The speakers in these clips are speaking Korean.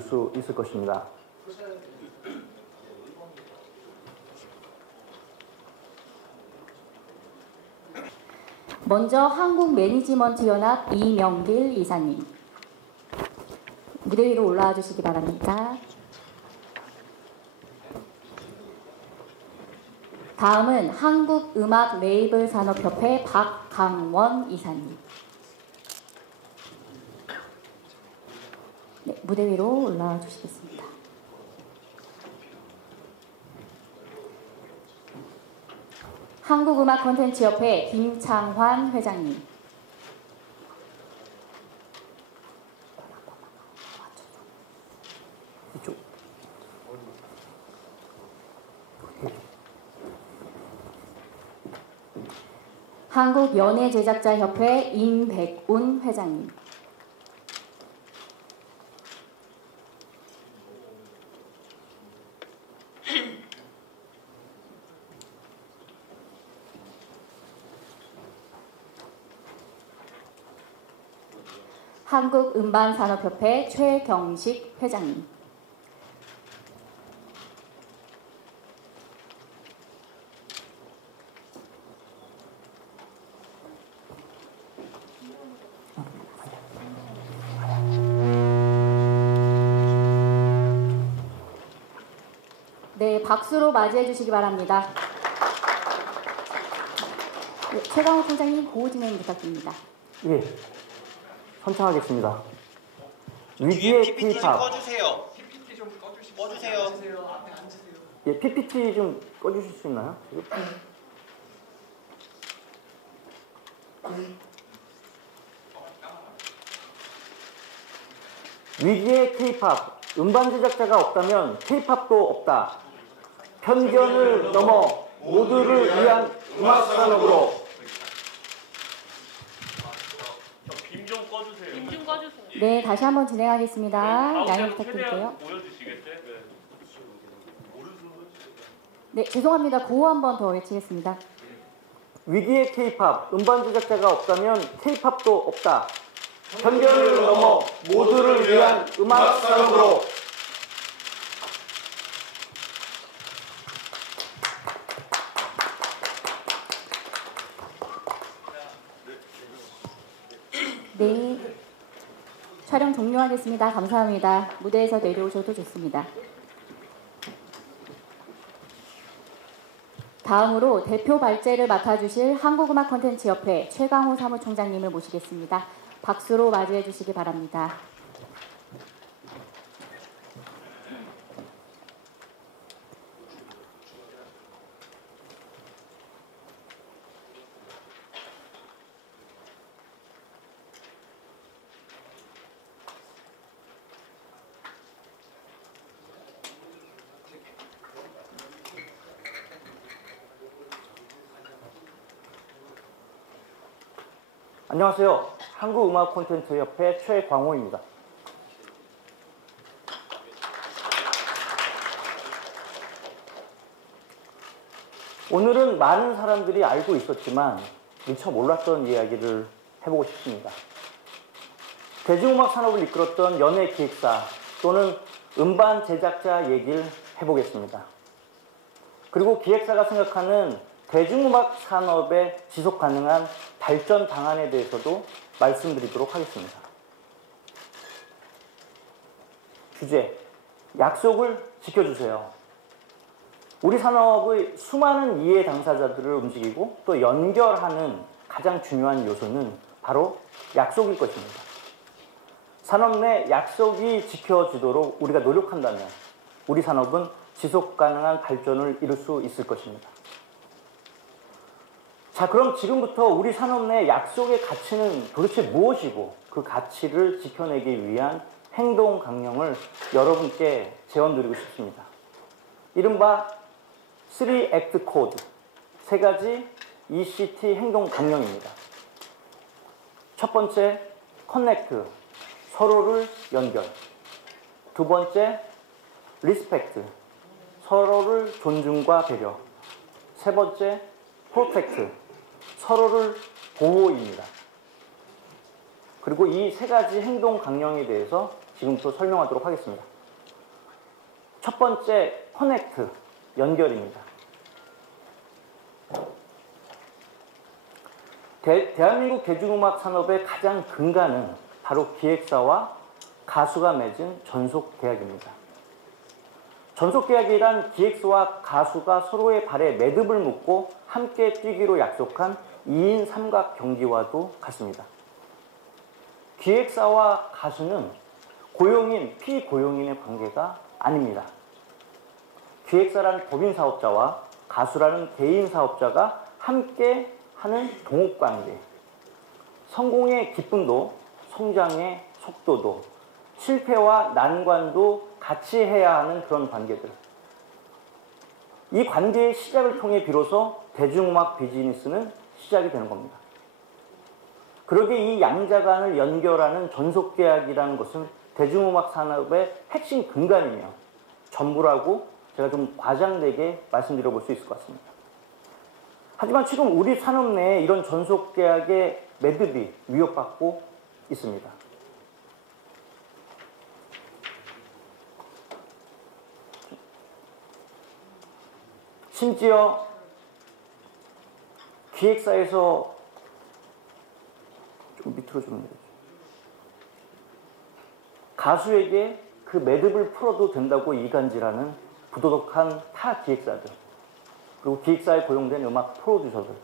이룰 수 있을 것입니다. 먼저 한국매니지먼트연합 이명길 이사님, 무대 위로 올라와 주시기 바랍니다. 다음은 한국음악레이블산업협회 박강원 이사님. 네, 무대 위로 올라와 주시겠습니다. 한국음악콘텐츠협회 김창환 회장님. 한국연예제작자협회 임백운 회장님. 한국음반산업협회 최경식 회장님. 네, 박수로 맞이해 주시기 바랍니다. 네, 최강욱 총장님 고호 진행 부탁드립니다. 예, 선창하겠습니다. 위기의 PPT 좀 꺼주세요. PPT 좀 꺼주세요. 예, PPT 좀 꺼주실 수 있나요? 위기의 K-팝, 음반 제작자가 없다면 K-팝도 없다. 편견을 넘어 모두를 위한 음악 산업으로. 빔 좀 꺼주세요. 빔 좀 꺼주세요. 네, 다시 한번 진행하겠습니다. 양해 부탁드릴게요. 네, 죄송합니다. 고호 한번 더 외치겠습니다. 위기의 K-팝, 음반 제작자가 없다면 K-팝도 없다. 편견을 넘어 모두를 위한 음악 산업으로. 네, 촬영 종료하겠습니다. 감사합니다. 무대에서 내려오셔도 좋습니다. 다음으로 대표 발제를 맡아주실 한국음악콘텐츠협회 최강호 사무총장님을 모시겠습니다. 박수로 맞이해 주시기 바랍니다. 안녕하세요. 한국음악콘텐츠협회 최광호입니다. 오늘은 많은 사람들이 알고 있었지만 미처 몰랐던 이야기를 해보고 싶습니다. 대중음악 산업을 이끌었던 연예기획사 또는 음반 제작자 얘기를 해보겠습니다. 그리고 기획사가 생각하는 대중음악 산업의 지속 가능한 발전 방안에 대해서도 말씀드리도록 하겠습니다. 주제, 약속을 지켜주세요. 우리 산업의 수많은 이해 당사자들을 움직이고 또 연결하는 가장 중요한 요소는 바로 약속일 것입니다. 산업 내 약속이 지켜지도록 우리가 노력한다면 우리 산업은 지속 가능한 발전을 이룰 수 있을 것입니다. 자, 그럼 지금부터 우리 산업 내 약속의 가치는 도대체 무엇이고 그 가치를 지켜내기 위한 행동 강령을 여러분께 제언드리고 싶습니다. 이른바 3ACT 코드, 세 가지 ECT 행동 강령입니다. 첫 번째, 커넥트, 서로를 연결. 두 번째, 리스펙트, 서로를 존중과 배려. 세 번째, 프로텍트, 서로를 보호입니다. 그리고 이 세 가지 행동 강령에 대해서 지금부터 설명하도록 하겠습니다. 첫 번째, 커넥트, 연결입니다. 대한민국 대중음악 산업의 가장 근간은 바로 기획사와 가수가 맺은 전속계약입니다. 전속계약이란 기획사와 가수가 서로의 발에 매듭을 묶고 함께 뛰기로 약속한 2인 삼각 경기와도 같습니다. 기획사와 가수는 고용인, 피고용인의 관계가 아닙니다. 기획사라는 법인 사업자와 가수라는 개인 사업자가 함께 하는 동업관계. 성공의 기쁨도, 성장의 속도도, 실패와 난관도 같이 해야 하는 그런 관계들. 이 관계의 시작을 통해 비로소 대중음악 비즈니스는 시작이 되는 겁니다. 그러게 이 양자간을 연결하는 전속계약이라는 것은 대중음악 산업의 핵심 근간이며 전부라고 제가 좀 과장되게 말씀드려 볼 수 있을 것 같습니다. 하지만 지금 우리 산업 내에 이런 전속계약의 매듭이 위협받고 있습니다. 심지어 기획사에서 좀 밑으로 좀 내려주세요. 가수에게 그 매듭을 풀어도 된다고 이간질하는 부도덕한 타 기획사들, 그리고 기획사에 고용된 음악 프로듀서들,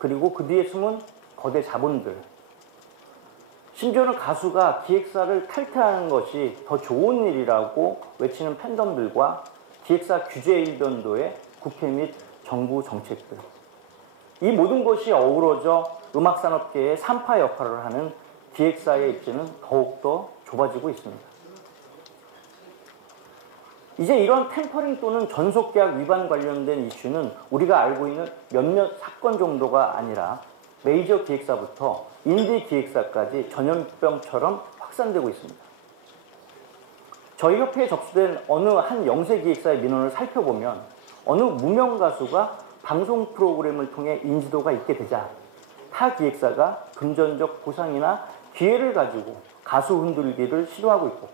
그리고 그 뒤에 숨은 거대 자본들, 심지어는 가수가 기획사를 탈퇴하는 것이 더 좋은 일이라고 외치는 팬덤들과 기획사 규제 일변도의 국회 및 정부 정책들, 이 모든 것이 어우러져 음악산업계의 산파 역할을 하는 기획사의 입지는 더욱더 좁아지고 있습니다. 이제 이런 템퍼링 또는 전속계약 위반 관련된 이슈는 우리가 알고 있는 몇몇 사건 정도가 아니라 메이저 기획사부터 인디 기획사까지 전염병처럼 확산되고 있습니다. 저희 협회에 접수된 어느 한 영세 기획사의 민원을 살펴보면 어느 무명 가수가 방송 프로그램을 통해 인지도가 있게 되자 타 기획사가 금전적 보상이나 기회를 가지고 가수 흔들기를 시도하고 있고,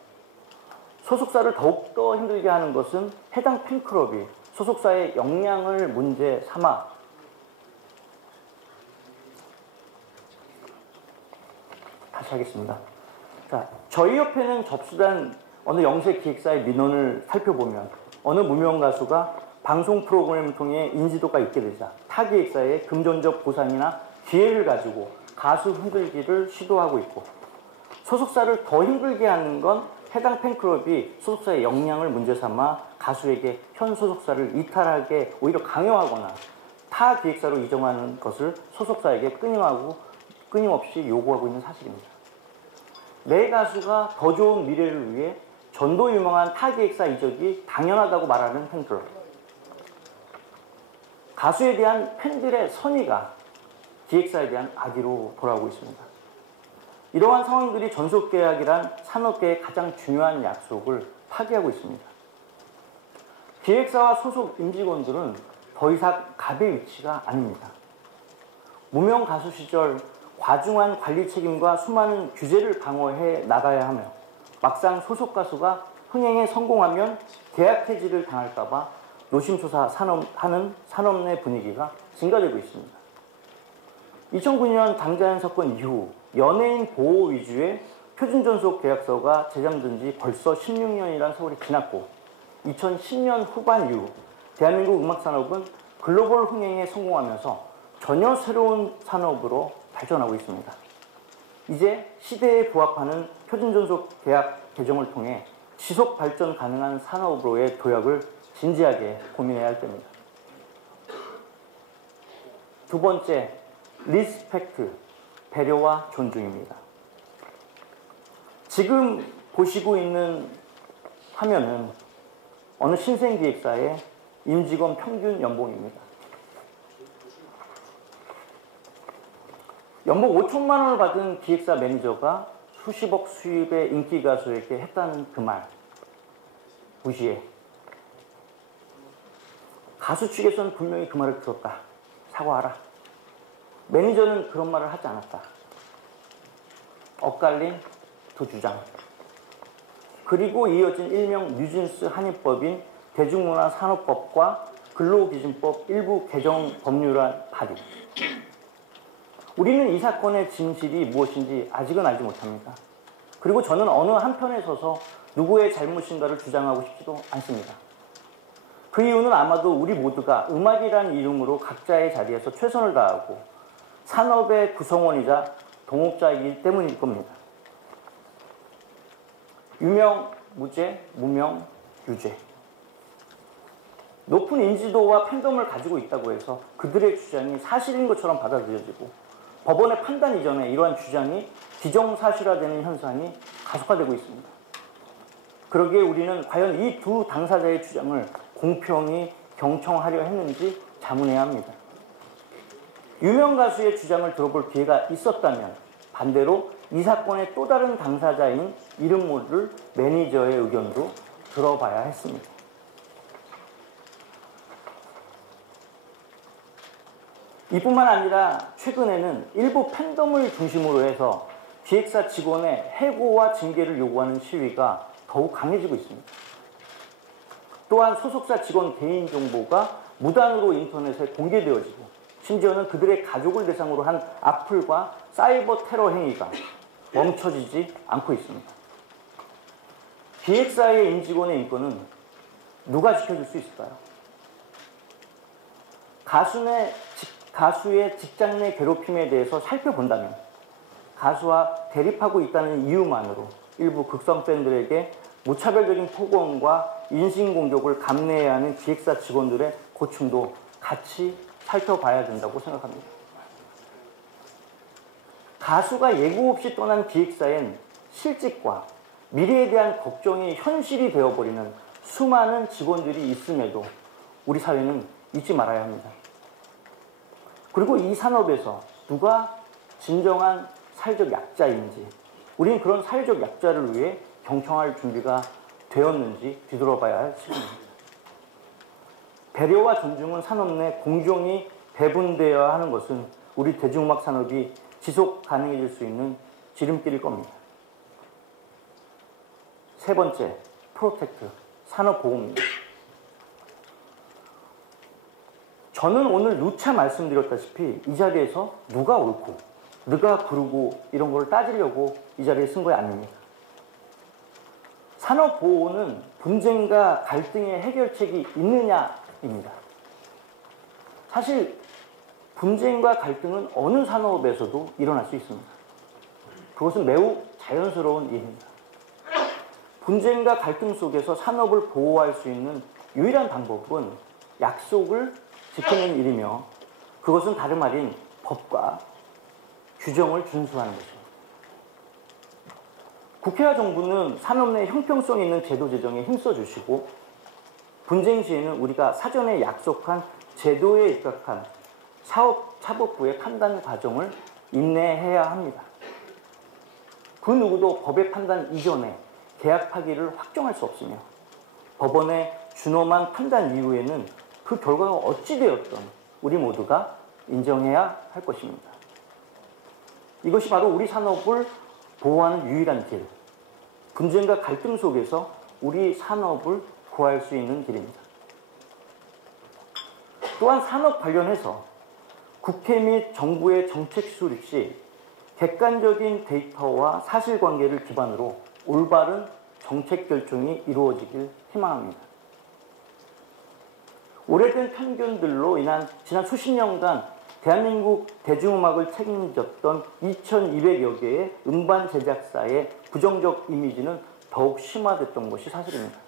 소속사를 더욱더 힘들게 하는 것은 해당 팬클럽이 소속사의 역량을 문제 삼아 다시 하겠습니다. 자, 저희 협회는 접수된 어느 영세 기획사의 민원을 살펴보면 어느 무명 가수가 방송 프로그램을 통해 인지도가 있게 되자 타 기획사의 금전적 보상이나 기회를 가지고 가수 흔들기를 시도하고 있고, 소속사를 더 힘들게 하는 건 해당 팬클럽이 소속사의 역량을 문제 삼아 가수에게 현 소속사를 이탈하게 오히려 강요하거나 타 기획사로 이정하는 것을 소속사에게 끊임없이 요구하고 있는 사실입니다. 내 가수가 더 좋은 미래를 위해 전도 유명한 타 기획사 이적이 당연하다고 말하는 팬클럽. 가수에 대한 팬들의 선의가 기획사에 대한 악의로 돌아오고 있습니다. 이러한 상황들이 전속계약이란 산업계의 가장 중요한 약속을 파기하고 있습니다. 기획사와 소속 임직원들은 더 이상 갑의 위치가 아닙니다. 무명 가수 시절 과중한 관리 책임과 수많은 규제를 방어해 나가야 하며, 막상 소속 가수가 흥행에 성공하면 계약 해지를 당할까봐 노심초사하는 산업 내 분위기가 증가되고 있습니다. 2009년 당자연 사건 이후 연예인 보호 위주의 표준전속 계약서가 제정된 지 벌써 16년이라는 세월이 지났고, 2010년 후반 이후 대한민국 음악산업은 글로벌 흥행에 성공하면서 전혀 새로운 산업으로 발전하고 있습니다. 이제 시대에 부합하는 표준전속 계약 개정을 통해 지속 발전 가능한 산업으로의 도약을 진지하게 고민해야 할 때입니다. 두 번째, 리스펙트, 배려와 존중입니다. 지금 보시고 있는 화면은 어느 신생기획사의 임직원 평균 연봉입니다. 연봉 5천만 원을 받은 기획사 매니저가 수십억 수입의 인기 가수에게 했다는 그 말 무시해. 가수 측에서는 분명히 그 말을 들었다. 사과하라. 매니저는 그런 말을 하지 않았다. 엇갈린 두 주장. 그리고 이어진 일명 뉴진스 한입법인 대중문화산업법과 근로기준법 일부 개정 법률안 발의. 우리는 이 사건의 진실이 무엇인지 아직은 알지 못합니다. 그리고 저는 어느 한편에 서서 누구의 잘못인가를 주장하고 싶지도 않습니다. 그 이유는 아마도 우리 모두가 음악이라는 이름으로 각자의 자리에서 최선을 다하고 산업의 구성원이자 동업자이기 때문일 겁니다. 유명, 무죄, 무명, 유죄. 높은 인지도와 팬덤을 가지고 있다고 해서 그들의 주장이 사실인 것처럼 받아들여지고 법원의 판단 이전에 이러한 주장이 기정사실화되는 현상이 가속화되고 있습니다. 그러기에 우리는 과연 이 두 당사자의 주장을 공평히 경청하려 했는지 자문해야 합니다. 유명 가수의 주장을 들어볼 기회가 있었다면 반대로 이 사건의 또 다른 당사자인 이름 모를 매니저의 의견도 들어봐야 했습니다. 이뿐만 아니라 최근에는 일부 팬덤을 중심으로 해서 기획사 직원의 해고와 징계를 요구하는 시위가 더욱 강해지고 있습니다. 또한 소속사 직원 개인정보가 무단으로 인터넷에 공개되어지고 심지어는 그들의 가족을 대상으로 한 악플과 사이버 테러 행위가 멈춰지지 않고 있습니다. 기획사의 임직원의 인권은 누가 지켜줄 수 있을까요? 가수의 직장 내 괴롭힘에 대해서 살펴본다면 가수와 대립하고 있다는 이유만으로 일부 극성 팬들에게 무차별적인 폭언과 인신공격을 감내해야 하는 기획사 직원들의 고충도 같이 살펴봐야 된다고 생각합니다. 가수가 예고 없이 떠난 기획사엔 실직과 미래에 대한 걱정이 현실이 되어버리는 수많은 직원들이 있음에도 우리 사회는 잊지 말아야 합니다. 그리고 이 산업에서 누가 진정한 사회적 약자인지, 우린 그런 사회적 약자를 위해 경청할 준비가 되었는지 뒤돌아봐야 할 시간입니다. 배려와 존중은 산업 내 공정히 배분되어야 하는 것은 우리 대중음악 산업이 지속 가능해질 수 있는 지름길일 겁니다. 세 번째, 프로텍트, 산업보호입니다. 저는 오늘 누차 말씀드렸다시피 이 자리에서 누가 옳고 누가 그르고 이런 걸 따지려고 이 자리에 쓴 거 아닙니다. 산업보호는 분쟁과 갈등의 해결책이 있느냐입니다. 사실 분쟁과 갈등은 어느 산업에서도 일어날 수 있습니다. 그것은 매우 자연스러운 일입니다. 분쟁과 갈등 속에서 산업을 보호할 수 있는 유일한 방법은 약속을 지키는 일이며 그것은 다름 아닌 법과 규정을 준수하는 것입니다. 국회와 정부는 산업 내 형평성 있는 제도 제정에 힘써주시고 분쟁 시에는 우리가 사전에 약속한 제도에 입각한 사법부의 판단 과정을 인내해야 합니다. 그 누구도 법의 판단 이전에 계약 파기를 확정할 수 없으며 법원의 준엄한 판단 이후에는 그 결과가 어찌 되었던 우리 모두가 인정해야 할 것입니다. 이것이 바로 우리 산업을 보호하는 유일한 길, 분쟁과 갈등 속에서 우리 산업을 구할 수 있는 길입니다. 또한 산업 관련해서 국회 및 정부의 정책 수립 시 객관적인 데이터와 사실관계를 기반으로 올바른 정책 결정이 이루어지길 희망합니다. 오래된 편견들로 인한 지난 수십 년간 대한민국 대중음악을 책임졌던 2200여 개의 음반 제작사의 부정적 이미지는 더욱 심화됐던 것이 사실입니다.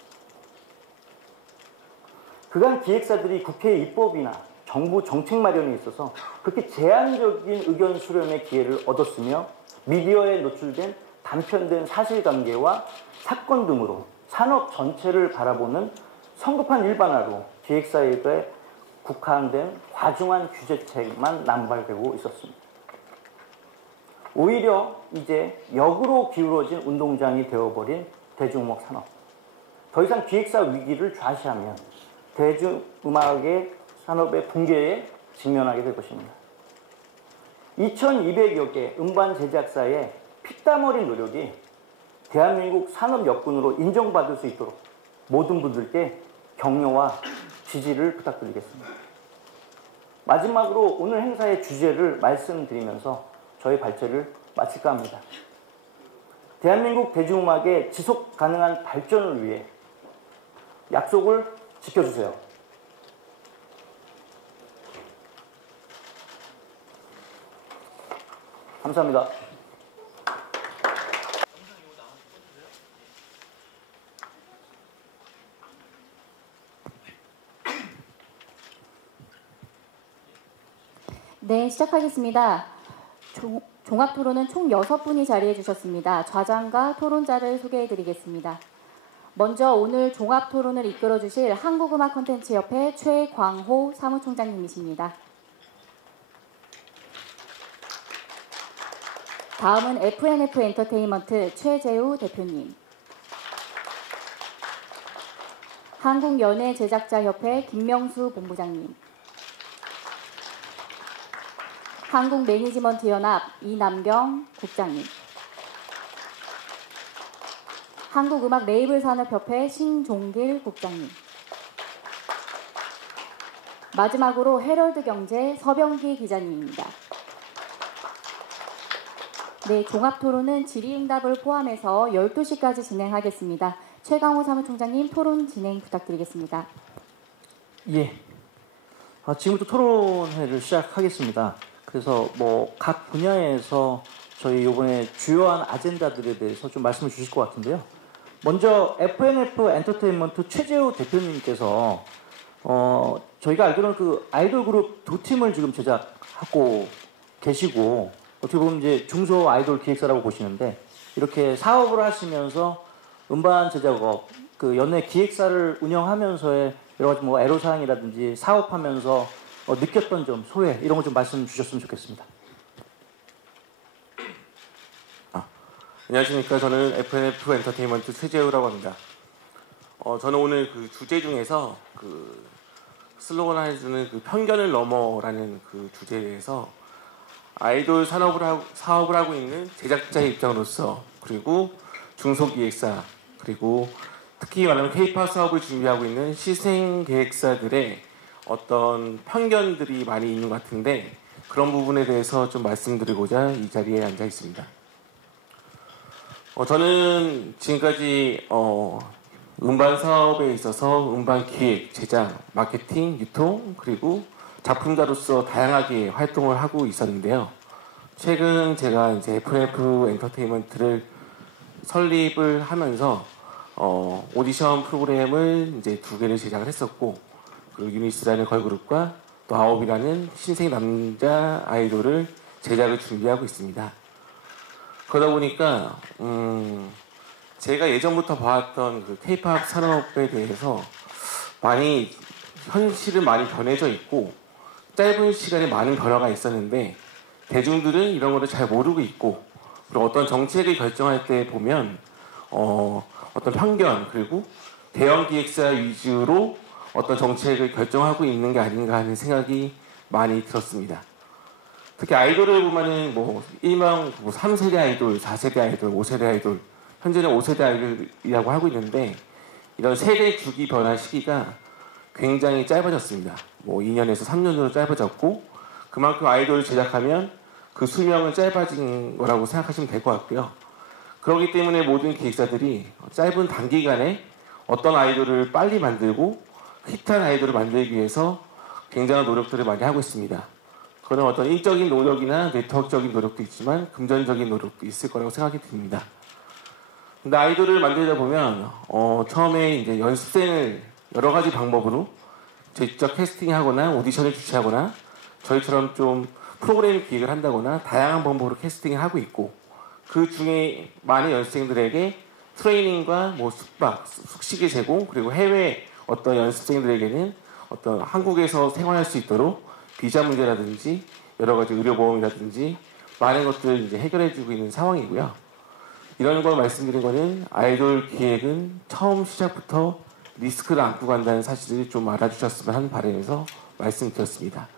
그간 기획사들이 국회 입법이나 정부 정책 마련에 있어서 그렇게 제한적인 의견 수렴의 기회를 얻었으며 미디어에 노출된 단편된 사실관계와 사건 등으로 산업 전체를 바라보는 성급한 일반화로 기획사에게 국한된 과중한 규제책만 남발되고 있었습니다. 오히려 이제 역으로 기울어진 운동장이 되어버린 대중음악 산업. 더 이상 기획사 위기를 좌시하면 대중음악의 산업의 붕괴에 직면하게 될 것입니다. 2200여 개 음반 제작사의 피땀 어린 노력이 대한민국 산업 여군으로 인정받을 수 있도록 모든 분들께 격려와 지지를 부탁드리겠습니다. 마지막으로 오늘 행사의 주제를 말씀드리면서 저희 발제를 마칠까 합니다. 대한민국 대중음악의 지속 가능한 발전을 위해 약속을 지켜주세요. 감사합니다. 네, 시작하겠습니다. 종합토론은 총 6분이 자리해 주셨습니다. 좌장과 토론자를 소개해 드리겠습니다. 먼저 오늘 종합토론을 이끌어 주실 한국음악콘텐츠협회 최광호 사무총장님이십니다. 다음은 FNF 엔터테인먼트 최재우 대표님, 한국연예제작자협회 김명수 본부장님, 한국매니지먼트연합 이남경 국장님, 한국음악레이블산업협회 신종길 국장님, 마지막으로 헤럴드경제 서병기 기자님입니다. 네, 종합토론은 질의응답을 포함해서 12시까지 진행하겠습니다. 최강호 사무총장님 토론 진행 부탁드리겠습니다. 예, 지금부터 토론회를 시작하겠습니다. 그래서 각 분야에서 저희 이번에 주요한 아젠다들에 대해서 좀 말씀을 주실 것 같은데요. 먼저 FNF 엔터테인먼트 최재우 대표님께서 저희가 알기로는 그 아이돌 그룹 2팀을 지금 제작하고 계시고 어떻게 보면 이제 중소 아이돌 기획사라고 보시는데 이렇게 사업을 하시면서 음반 제작업, 그 연예 기획사를 운영하면서의 여러 가지 애로사항이라든지 사업하면서 느꼈던 점, 소회 이런 거 좀 말씀 주셨으면 좋겠습니다. 안녕하십니까. 저는 FNF 엔터테인먼트 최재우라고 합니다. 저는 오늘 그 주제 중에서 그 슬로건 해주는 그 편견을 넘어라는 그 주제에 대해서 아이돌 사업을 하고 있는 제작자의 입장으로서 그리고 중소기획사 그리고 특히 말하면 K-POP 사업을 준비하고 있는 시생계획사들의 어떤 편견들이 많이 있는 것 같은데 그런 부분에 대해서 좀 말씀드리고자 이 자리에 앉아 있습니다. 저는 지금까지 음반 사업에 있어서 음반 기획, 제작, 마케팅, 유통 그리고 작품가로서 다양하게 활동을 하고 있었는데요. 최근 제가 이제 FNF 엔터테인먼트를 설립을 하면서 오디션 프로그램을 이제 2개를 제작을 했었고 그 유니스라는 걸그룹과 또 아홉이라는 신생 남자 아이돌을 제작을 준비하고 있습니다. 그러다 보니까 제가 예전부터 봐왔던 그 K-POP 산업에 대해서 많이 현실은 많이 변해져 있고 짧은 시간에 많은 변화가 있었는데 대중들은 이런 거를 잘 모르고 있고 그리고 어떤 정책을 결정할 때 보면 어떤 편견 그리고 대형 기획사 위주로 어떤 정책을 결정하고 있는 게 아닌가 하는 생각이 많이 들었습니다. 특히 아이돌을 보면은 3세대 아이돌, 4세대 아이돌, 5세대 아이돌, 현재는 5세대 아이돌이라고 하고 있는데 이런 세대 주기 변화 시기가 굉장히 짧아졌습니다. 2년에서 3년으로 짧아졌고 그만큼 아이돌을 제작하면 그 수명은 짧아진 거라고 생각하시면 될 것 같고요. 그렇기 때문에 모든 기획사들이 짧은 단기간에 어떤 아이돌을 빨리 만들고 히트한 아이돌을 만들기 위해서 굉장한 노력들을 많이 하고 있습니다. 그런 어떤 인적인 노력이나 네트워크적인 노력도 있지만 금전적인 노력도 있을 거라고 생각이 듭니다. 근데 아이돌을 만들다 보면 처음에 이제 연습생을 여러 가지 방법으로 직접 캐스팅하거나 오디션을 주최하거나 저희처럼 좀 프로그램 기획을 한다거나 다양한 방법으로 캐스팅을 하고 있고 그 중에 많은 연습생들에게 트레이닝과 숙박, 숙식의 제공 그리고 해외 어떤 연습생들에게는 어떤 한국에서 생활할 수 있도록 비자 문제라든지 여러 가지 의료보험이라든지 많은 것들을 이제 해결해주고 있는 상황이고요. 이런 걸 말씀드린 거는 아이돌 기획은 처음 시작부터 리스크를 안고 간다는 사실을 좀 알아주셨으면 하는 바람에서 말씀드렸습니다.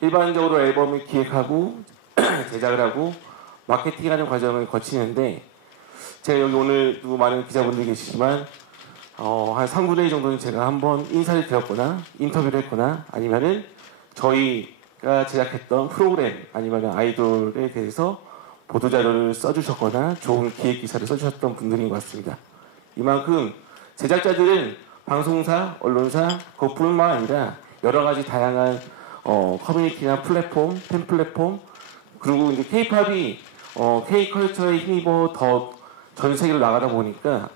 일반적으로 앨범을 기획하고 제작을 하고 마케팅하는 과정을 거치는데 제가 여기 오늘도 많은 기자분들이 계시지만 한 3분의 1 정도는 제가 한번 인사를 드렸거나 인터뷰를 했거나 아니면은 저희가 제작했던 프로그램 아니면 아이돌에 대해서 보도자료를 써주셨거나 좋은 기획기사를 써주셨던 분들인 것 같습니다. 이만큼 제작자들은 방송사, 언론사 그것뿐만 아니라 여러 가지 다양한 커뮤니티나 플랫폼, 팬 플랫폼 그리고 이제 K-팝이 K-컬처에 힘입어 더 전 세계로 나가다 보니까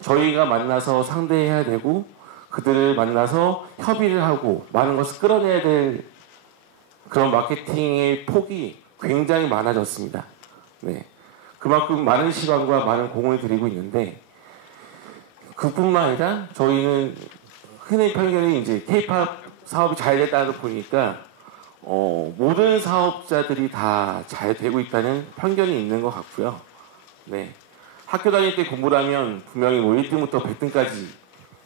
저희가 만나서 상대해야 되고 그들을 만나서 협의를 하고 많은 것을 끌어내야 될 그런 마케팅의 폭이 굉장히 많아졌습니다. 네. 그만큼 많은 시간과 많은 공을 들이고 있는데 그뿐만 아니라 저희는 흔히 편견이 이제 K-팝 사업이 잘 됐다 보니까 모든 사업자들이 다 잘 되고 있다는 편견이 있는 것 같고요. 네. 학교 다닐 때 공부를 하면 분명히 뭐 1등부터 100등까지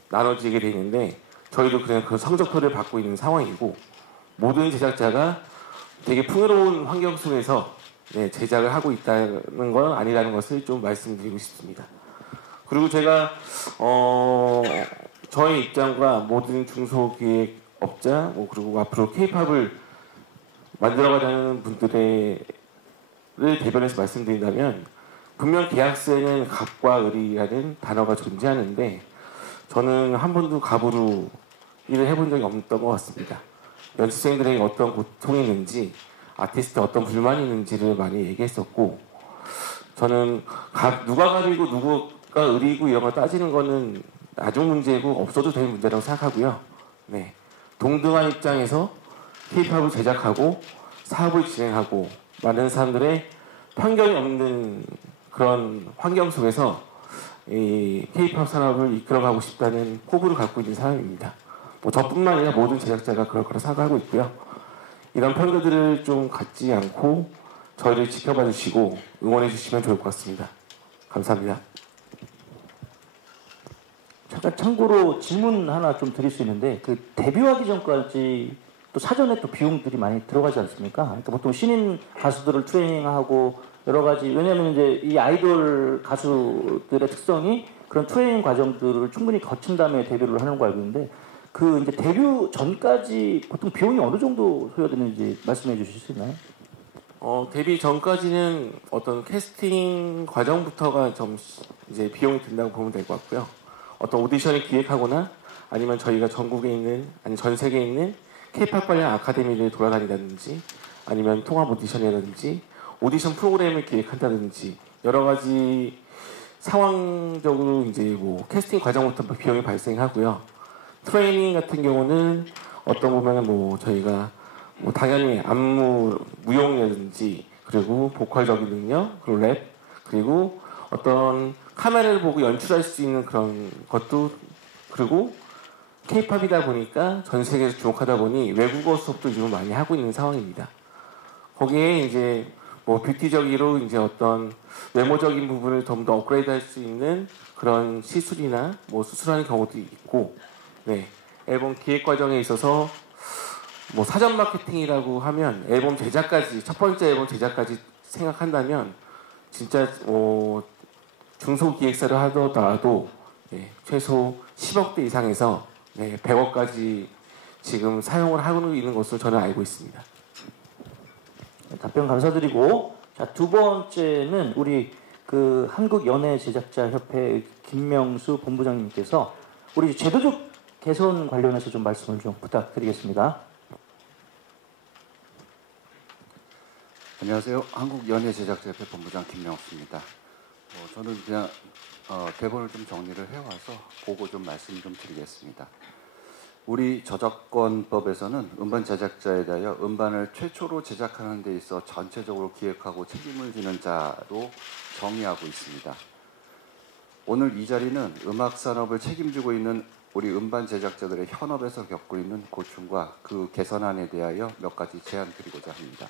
나눠지게 되는데 저희도 그냥 그 성적표를 받고 있는 상황이고 모든 제작자가 되게 풍요로운 환경 속에서 네, 제작을 하고 있다는 건 아니라는 것을 좀 말씀드리고 싶습니다. 그리고 제가 저의 입장과 모든 중소기획업자 그리고 앞으로 K-팝을 만들어가자는 분들을 대변해서 말씀드린다면 분명 계약서에는 갑과 을이라는 단어가 존재하는데 저는 한 번도 갑으로 일을 해본 적이 없던 것 같습니다. 연습생들에게 어떤 고통이 있는지 아티스트 어떤 불만이 있는지를 많이 얘기했었고 저는 누가 갑이고 누가 을이고 이런 거 따지는 거는 나중 문제고 없어도 되는 문제라고 생각하고요. 네. 동등한 입장에서 K-팝을 제작하고 사업을 진행하고 많은 사람들의 편견이 없는 그런 환경 속에서 이 K-팝 산업을 이끌어가고 싶다는 포부를 갖고 있는 사람입니다. 뭐 저뿐만 아니라 모든 제작자가 그럴 거라 생각하고 있고요. 이런 편견들을 좀 갖지 않고 저희를 지켜봐 주시고 응원해 주시면 좋을 것 같습니다. 감사합니다. 잠깐 참고로 질문 하나 좀 드릴 수 있는데 그 데뷔하기 전까지 또 사전에 또 비용들이 많이 들어가지 않습니까? 그러니까 보통 신인 가수들을 트레이닝하고 여러 가지 왜냐하면 이제 이 아이돌 가수들의 특성이 그런 트레이닝 과정들을 충분히 거친 다음에 데뷔를 하는 거 알고 있는데 그 이제 데뷔 전까지 보통 비용이 어느 정도 소요되는지 말씀해 주실 수 있나요? 데뷔 전까지는 어떤 캐스팅 과정부터가 좀 이제 비용이 든다고 보면 될 것 같고요. 어떤 오디션을 기획하거나 아니면 저희가 전국에 있는 아니 전 세계에 있는 K-팝 관련 아카데미를 돌아다니다든지 아니면 통합 오디션이라든지 오디션 프로그램을 기획한다든지 여러 가지 상황적으로 이제 뭐 캐스팅 과정부터 비용이 발생하고요. 트레이닝 같은 경우는 어떤 보면은 뭐 저희가 뭐 당연히 안무 무용이라든지 그리고 보컬적인 능력 그리고 랩 그리고 어떤 카메라를 보고 연출할 수 있는 그런 것도 그리고 K-팝이다 보니까 전 세계에서 주목하다 보니 외국어 수업도 지금 많이 하고 있는 상황입니다. 거기에 이제 뭐 뷰티적으로 이제 어떤 외모적인 부분을 좀 더 업그레이드할 수 있는 그런 시술이나 뭐 수술하는 경우도 있고, 네 앨범 기획 과정에 있어서 뭐 사전 마케팅이라고 하면 앨범 제작까지 첫 번째 앨범 제작까지 생각한다면 진짜 중소 기획사를 하더라도 네, 최소 10억대 이상에서 네, 100억까지 지금 사용을 하고 있는 것으로 저는 알고 있습니다. 답변 감사드리고 자, 두 번째는 우리 그 한국연예제작자협회 김명수 본부장님께서 우리 제도적 개선 관련해서 좀 말씀을 좀 부탁드리겠습니다. 안녕하세요. 한국연예제작자협회 본부장 김명수입니다. 저는 그냥 대본을 좀 정리를 해와서 그거 좀 말씀 좀 드리겠습니다. 우리 저작권법에서는 음반 제작자에 대하여 음반을 최초로 제작하는 데 있어 전체적으로 기획하고 책임을 지는 자로 정의하고 있습니다. 오늘 이 자리는 음악 산업을 책임지고 있는 우리 음반 제작자들의 현업에서 겪고 있는 고충과 그 개선안에 대하여 몇 가지 제안 드리고자 합니다.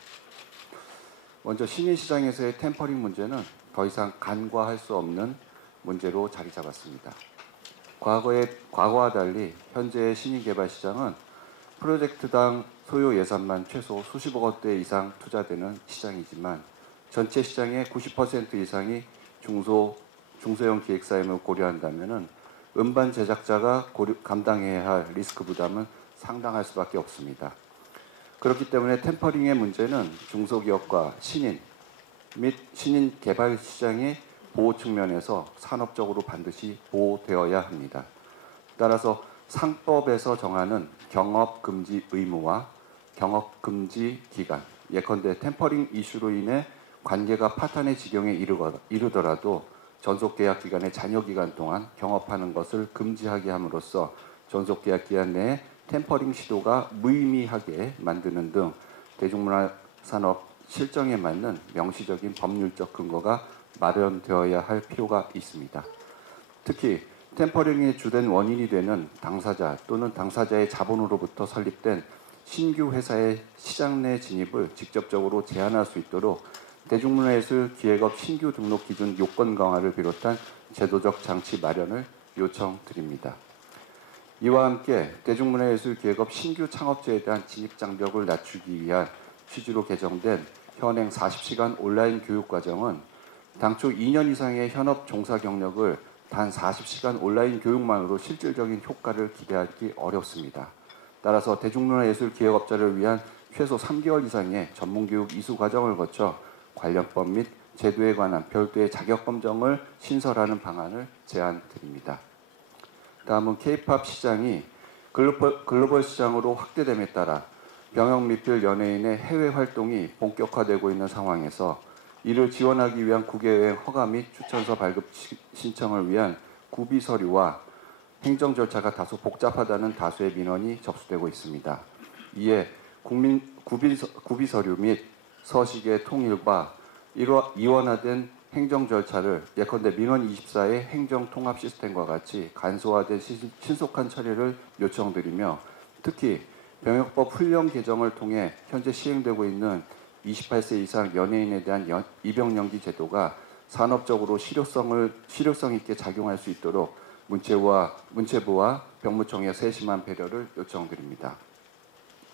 먼저 신인시장에서의 템퍼링 문제는 더 이상 간과할 수 없는 문제로 자리 잡았습니다. 과거와 달리 현재의 신인개발 시장은 프로젝트당 소요 예산만 최소 수십억 원대 이상 투자되는 시장이지만 전체 시장의 90% 이상이 중소 중소형 기획사임을 고려한다면은 음반 제작자가 감당해야 할 리스크 부담은 상당할 수밖에 없습니다. 그렇기 때문에 템퍼링의 문제는 중소기업과 신인 및 신인 개발 시장의 보호 측면에서 산업적으로 반드시 보호되어야 합니다. 따라서 상법에서 정하는 경업금지 의무와 경업금지 기간, 예컨대 템퍼링 이슈로 인해 관계가 파탄의 지경에 이르더라도 전속계약 기간의 잔여기간 동안 경업하는 것을 금지하게 함으로써 전속계약 기간 내에 템퍼링 시도가 무의미하게 만드는 등 대중문화산업 실정에 맞는 명시적인 법률적 근거가 마련되어야 할 필요가 있습니다. 특히 템퍼링의 주된 원인이 되는 당사자 또는 당사자의 자본으로부터 설립된 신규 회사의 시장 내 진입을 직접적으로 제한할 수 있도록 대중문화예술 기획업 신규 등록 기준 요건 강화를 비롯한 제도적 장치 마련을 요청드립니다. 이와 함께 대중문화예술 기획업 신규 창업자에 대한 진입 장벽을 낮추기 위한 취지로 개정된 현행 40시간 온라인 교육 과정은 당초 2년 이상의 현업 종사 경력을 단 40시간 온라인 교육만으로 실질적인 효과를 기대하기 어렵습니다. 따라서 대중문화예술 기획업자를 위한 최소 3개월 이상의 전문교육 이수 과정을 거쳐 관련법 및 제도에 관한 별도의 자격 검정을 신설하는 방안을 제안드립니다. 다음은 K-팝 시장이 글로벌 시장으로 확대됨에 따라 병역미필 연예인의 해외 활동이 본격화되고 있는 상황에서 이를 지원하기 위한 국외여행 허가 및 추천서 발급 신청을 위한 구비 서류와 행정 절차가 다소 복잡하다는 다수의 민원이 접수되고 있습니다. 이에 구비 서류 및 서식의 통일과 이원화된 행정 절차를 예컨대 민원24의 행정 통합 시스템과 같이 간소화된 신속한 처리를 요청드리며 특히 병역법 훈련 개정을 통해 현재 시행되고 있는 28세 이상 연예인에 대한 입영 연기 제도가 산업적으로 실효성 있게 작용할 수 있도록 문체부와 병무청의 세심한 배려를 요청드립니다.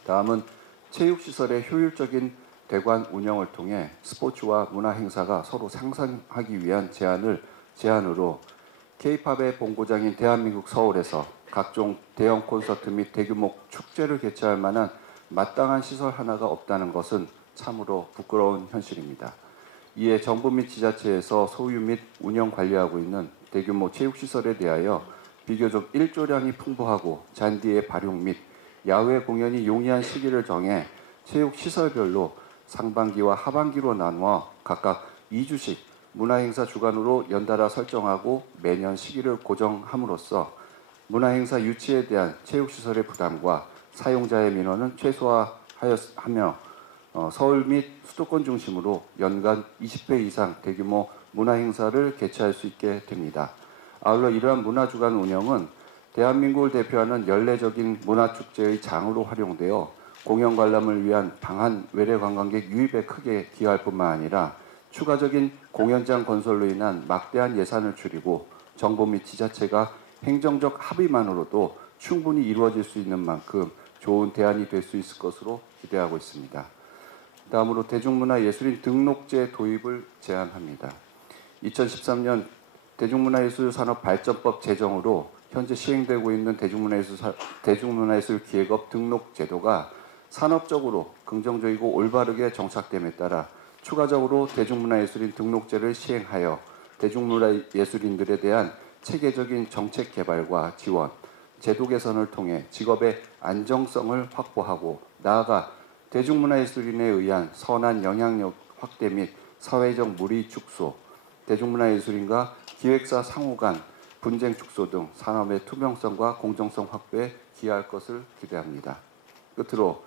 다음은 체육시설의 효율적인 대관 운영을 통해 스포츠와 문화행사가 서로 상생하기 위한 제안으로 K-팝의 본고장인 대한민국 서울에서 각종 대형 콘서트 및 대규모 축제를 개최할 만한 마땅한 시설 하나가 없다는 것은 참으로 부끄러운 현실입니다. 이에 정부 및 지자체에서 소유 및 운영 관리하고 있는 대규모 체육시설에 대하여 비교적 일조량이 풍부하고 잔디의 발용 및 야외 공연이 용이한 시기를 정해 체육시설별로 상반기와 하반기로 나누어 각각 2주씩 문화행사 주간으로 연달아 설정하고 매년 시기를 고정함으로써 문화행사 유치에 대한 체육시설의 부담과 사용자의 민원은 최소화하며 서울 및 수도권 중심으로 연간 20회 이상 대규모 문화행사를 개최할 수 있게 됩니다. 아울러 이러한 문화주간 운영은 대한민국을 대표하는 연례적인 문화축제의 장으로 활용되어 공연 관람을 위한 방한 외래 관광객 유입에 크게 기여할 뿐만 아니라 추가적인 공연장 건설로 인한 막대한 예산을 줄이고 정부 및 지자체가 행정적 합의만으로도 충분히 이루어질 수 있는 만큼 좋은 대안이 될 수 있을 것으로 기대하고 있습니다. 다음으로 대중문화예술인 등록제 도입을 제안합니다. 2013년 대중문화예술산업발전법 제정으로 현재 시행되고 있는 대중문화예술 기획업 등록 제도가 산업적으로 긍정적이고 올바르게 정착됨에 따라 추가적으로 대중문화예술인 등록제를 시행하여 대중문화예술인들에 대한 체계적인 정책 개발과 지원, 제도 개선을 통해 직업의 안정성을 확보하고 나아가 대중문화예술인에 의한 선한 영향력 확대 및 사회적 무리 축소, 대중문화예술인과 기획사 상호 간 분쟁 축소 등 산업의 투명성과 공정성 확보에 기여할 것을 기대합니다. 끝으로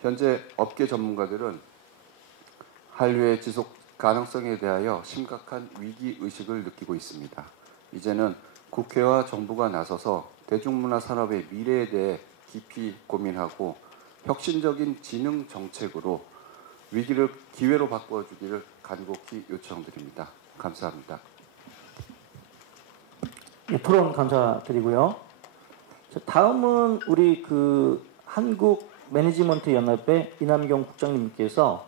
현재 업계 전문가들은 한류의 지속 가능성에 대하여 심각한 위기의식을 느끼고 있습니다. 이제는 국회와 정부가 나서서 대중문화 산업의 미래에 대해 깊이 고민하고 혁신적인 진흥 정책으로 위기를 기회로 바꿔주기를 간곡히 요청드립니다. 감사합니다. 예, 토론 감사드리고요. 다음은 우리 한국 매니지먼트 연합의 이남경 국장님께서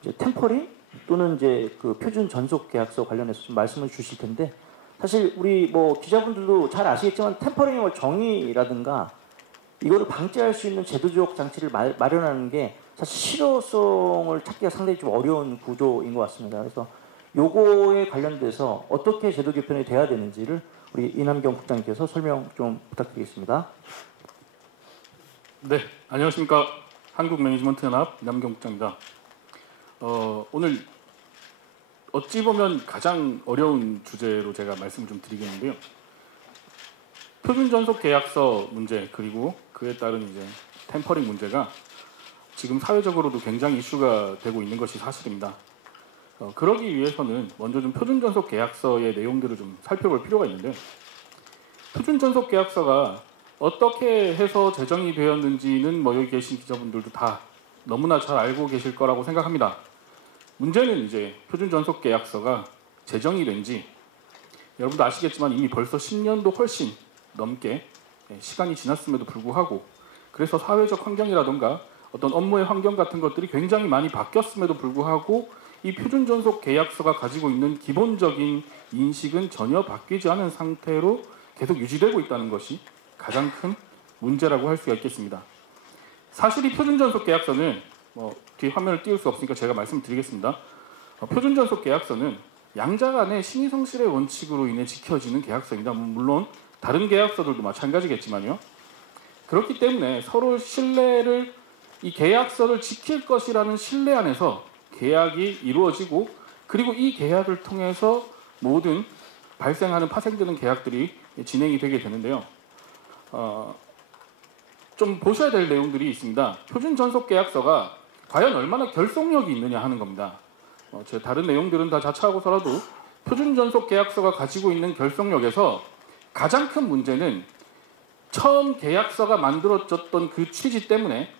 이제 템퍼링 또는 이제 표준 전속 계약서 관련해서 좀 말씀을 주실 텐데 사실 우리 뭐 기자분들도 잘 아시겠지만 템퍼링의 정의라든가 이거를 방지할 수 있는 제도적 장치를 마련하는 게 사실 실효성을 찾기가 상당히 좀 어려운 구조인 것 같습니다. 그래서 요거에 관련돼서 어떻게 제도 개편이 돼야 되는지를 우리 이남경 국장님께서 설명 좀 부탁드리겠습니다. 네, 안녕하십니까. 한국매니지먼트연합 이남경 국장입니다. 오늘 어찌 보면 가장 어려운 주제로 제가 말씀을 좀 드리겠는데요. 표준전속계약서 문제 그리고 그에 따른 이제 템퍼링 문제가 지금 사회적으로도 굉장히 이슈가 되고 있는 것이 사실입니다. 그러기 위해서는 먼저 좀 표준전속계약서의 내용들을 좀 살펴볼 필요가 있는데, 표준전속계약서가 어떻게 해서 제정이 되었는지는 뭐 여기 계신 기자분들도 다 너무나 잘 알고 계실 거라고 생각합니다. 문제는 이제 표준전속계약서가 제정이 된 지 여러분도 아시겠지만 이미 벌써 10년도 훨씬 넘게 시간이 지났음에도 불구하고, 그래서 사회적 환경이라든가 어떤 업무의 환경 같은 것들이 굉장히 많이 바뀌었음에도 불구하고 이 표준전속계약서가 가지고 있는 기본적인 인식은 전혀 바뀌지 않은 상태로 계속 유지되고 있다는 것이 가장 큰 문제라고 할 수가 있겠습니다. 사실 이 표준전속계약서는 뒤에 화면을 띄울 수 없으니까 제가 말씀드리겠습니다. 표준전속계약서는 양자 간의 신의성실의 원칙으로 인해 지켜지는 계약서입니다. 물론 다른 계약서들도 마찬가지겠지만요. 그렇기 때문에 서로 신뢰를, 이 계약서를 지킬 것이라는 신뢰 안에서 계약이 이루어지고, 그리고 이 계약을 통해서 모든 발생하는 파생되는 계약들이 진행이 되게 되는데요. 좀 보셔야 될 내용들이 있습니다. 표준전속계약서가 과연 얼마나 결속력이 있느냐 하는 겁니다. 제 다른 내용들은 다 자처하고서라도 표준전속계약서가 가지고 있는 결속력에서 가장 큰 문제는 처음 계약서가 만들어졌던 그 취지 때문에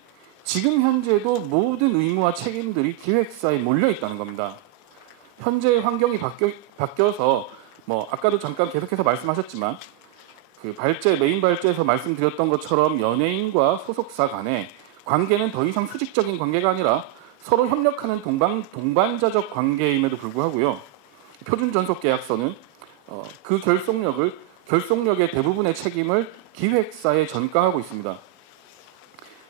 지금 현재도 모든 의무와 책임들이 기획사에 몰려 있다는 겁니다. 현재의 환경이 바뀌어서 아까도 잠깐 계속해서 말씀하셨지만 그 메인 발제에서 말씀드렸던 것처럼 연예인과 소속사 간의 관계는 더 이상 수직적인 관계가 아니라 서로 협력하는 동반자적 관계임에도 불구하고요. 표준전속계약서는 그 결속력의 대부분의 책임을 기획사에 전가하고 있습니다.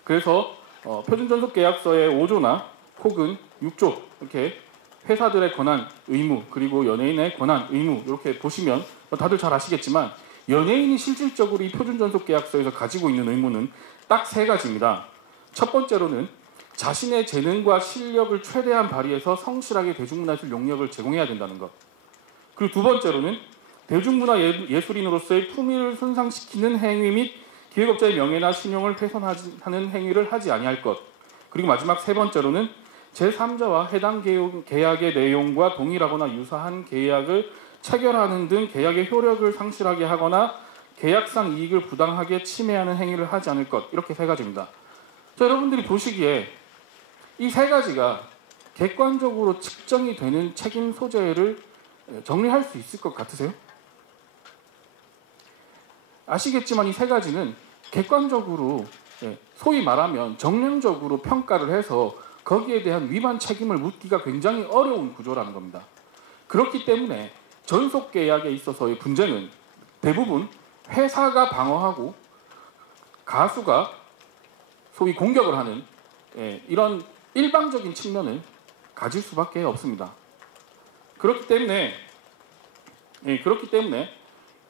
그래서 표준전속계약서의 5조나 혹은 6조 이렇게 회사들의 권한, 의무, 그리고 연예인의 권한, 의무 이렇게 보시면 다들 잘 아시겠지만 연예인이 실질적으로 이 표준전속계약서에서 가지고 있는 의무는 딱 3가지입니다. 첫 번째로는 자신의 재능과 실력을 최대한 발휘해서 성실하게 대중문화예술 용역을 제공해야 된다는 것. 그리고 두 번째로는 대중문화 예술인으로서의 품위를 손상시키는 행위 및 기획업자의 명예나 신용을 훼손하는 행위를 하지 아니할 것. 그리고 마지막 3번째로는 제3자와 해당 계약의 내용과 동일하거나 유사한 계약을 체결하는 등 계약의 효력을 상실하게 하거나 계약상 이익을 부당하게 침해하는 행위를 하지 않을 것. 이렇게 3가지입니다. 자, 여러분들이 보시기에 이 3가지가 객관적으로 측정이 되는 책임 소재를 정리할 수 있을 것 같으세요? 아시겠지만 이 3가지는 객관적으로, 소위 말하면 정량적으로 평가를 해서 거기에 대한 위반 책임을 묻기가 굉장히 어려운 구조라는 겁니다. 그렇기 때문에 전속계약에 있어서의 분쟁은 대부분 회사가 방어하고 가수가 소위 공격을 하는 이런 일방적인 측면을 가질 수밖에 없습니다. 그렇기 때문에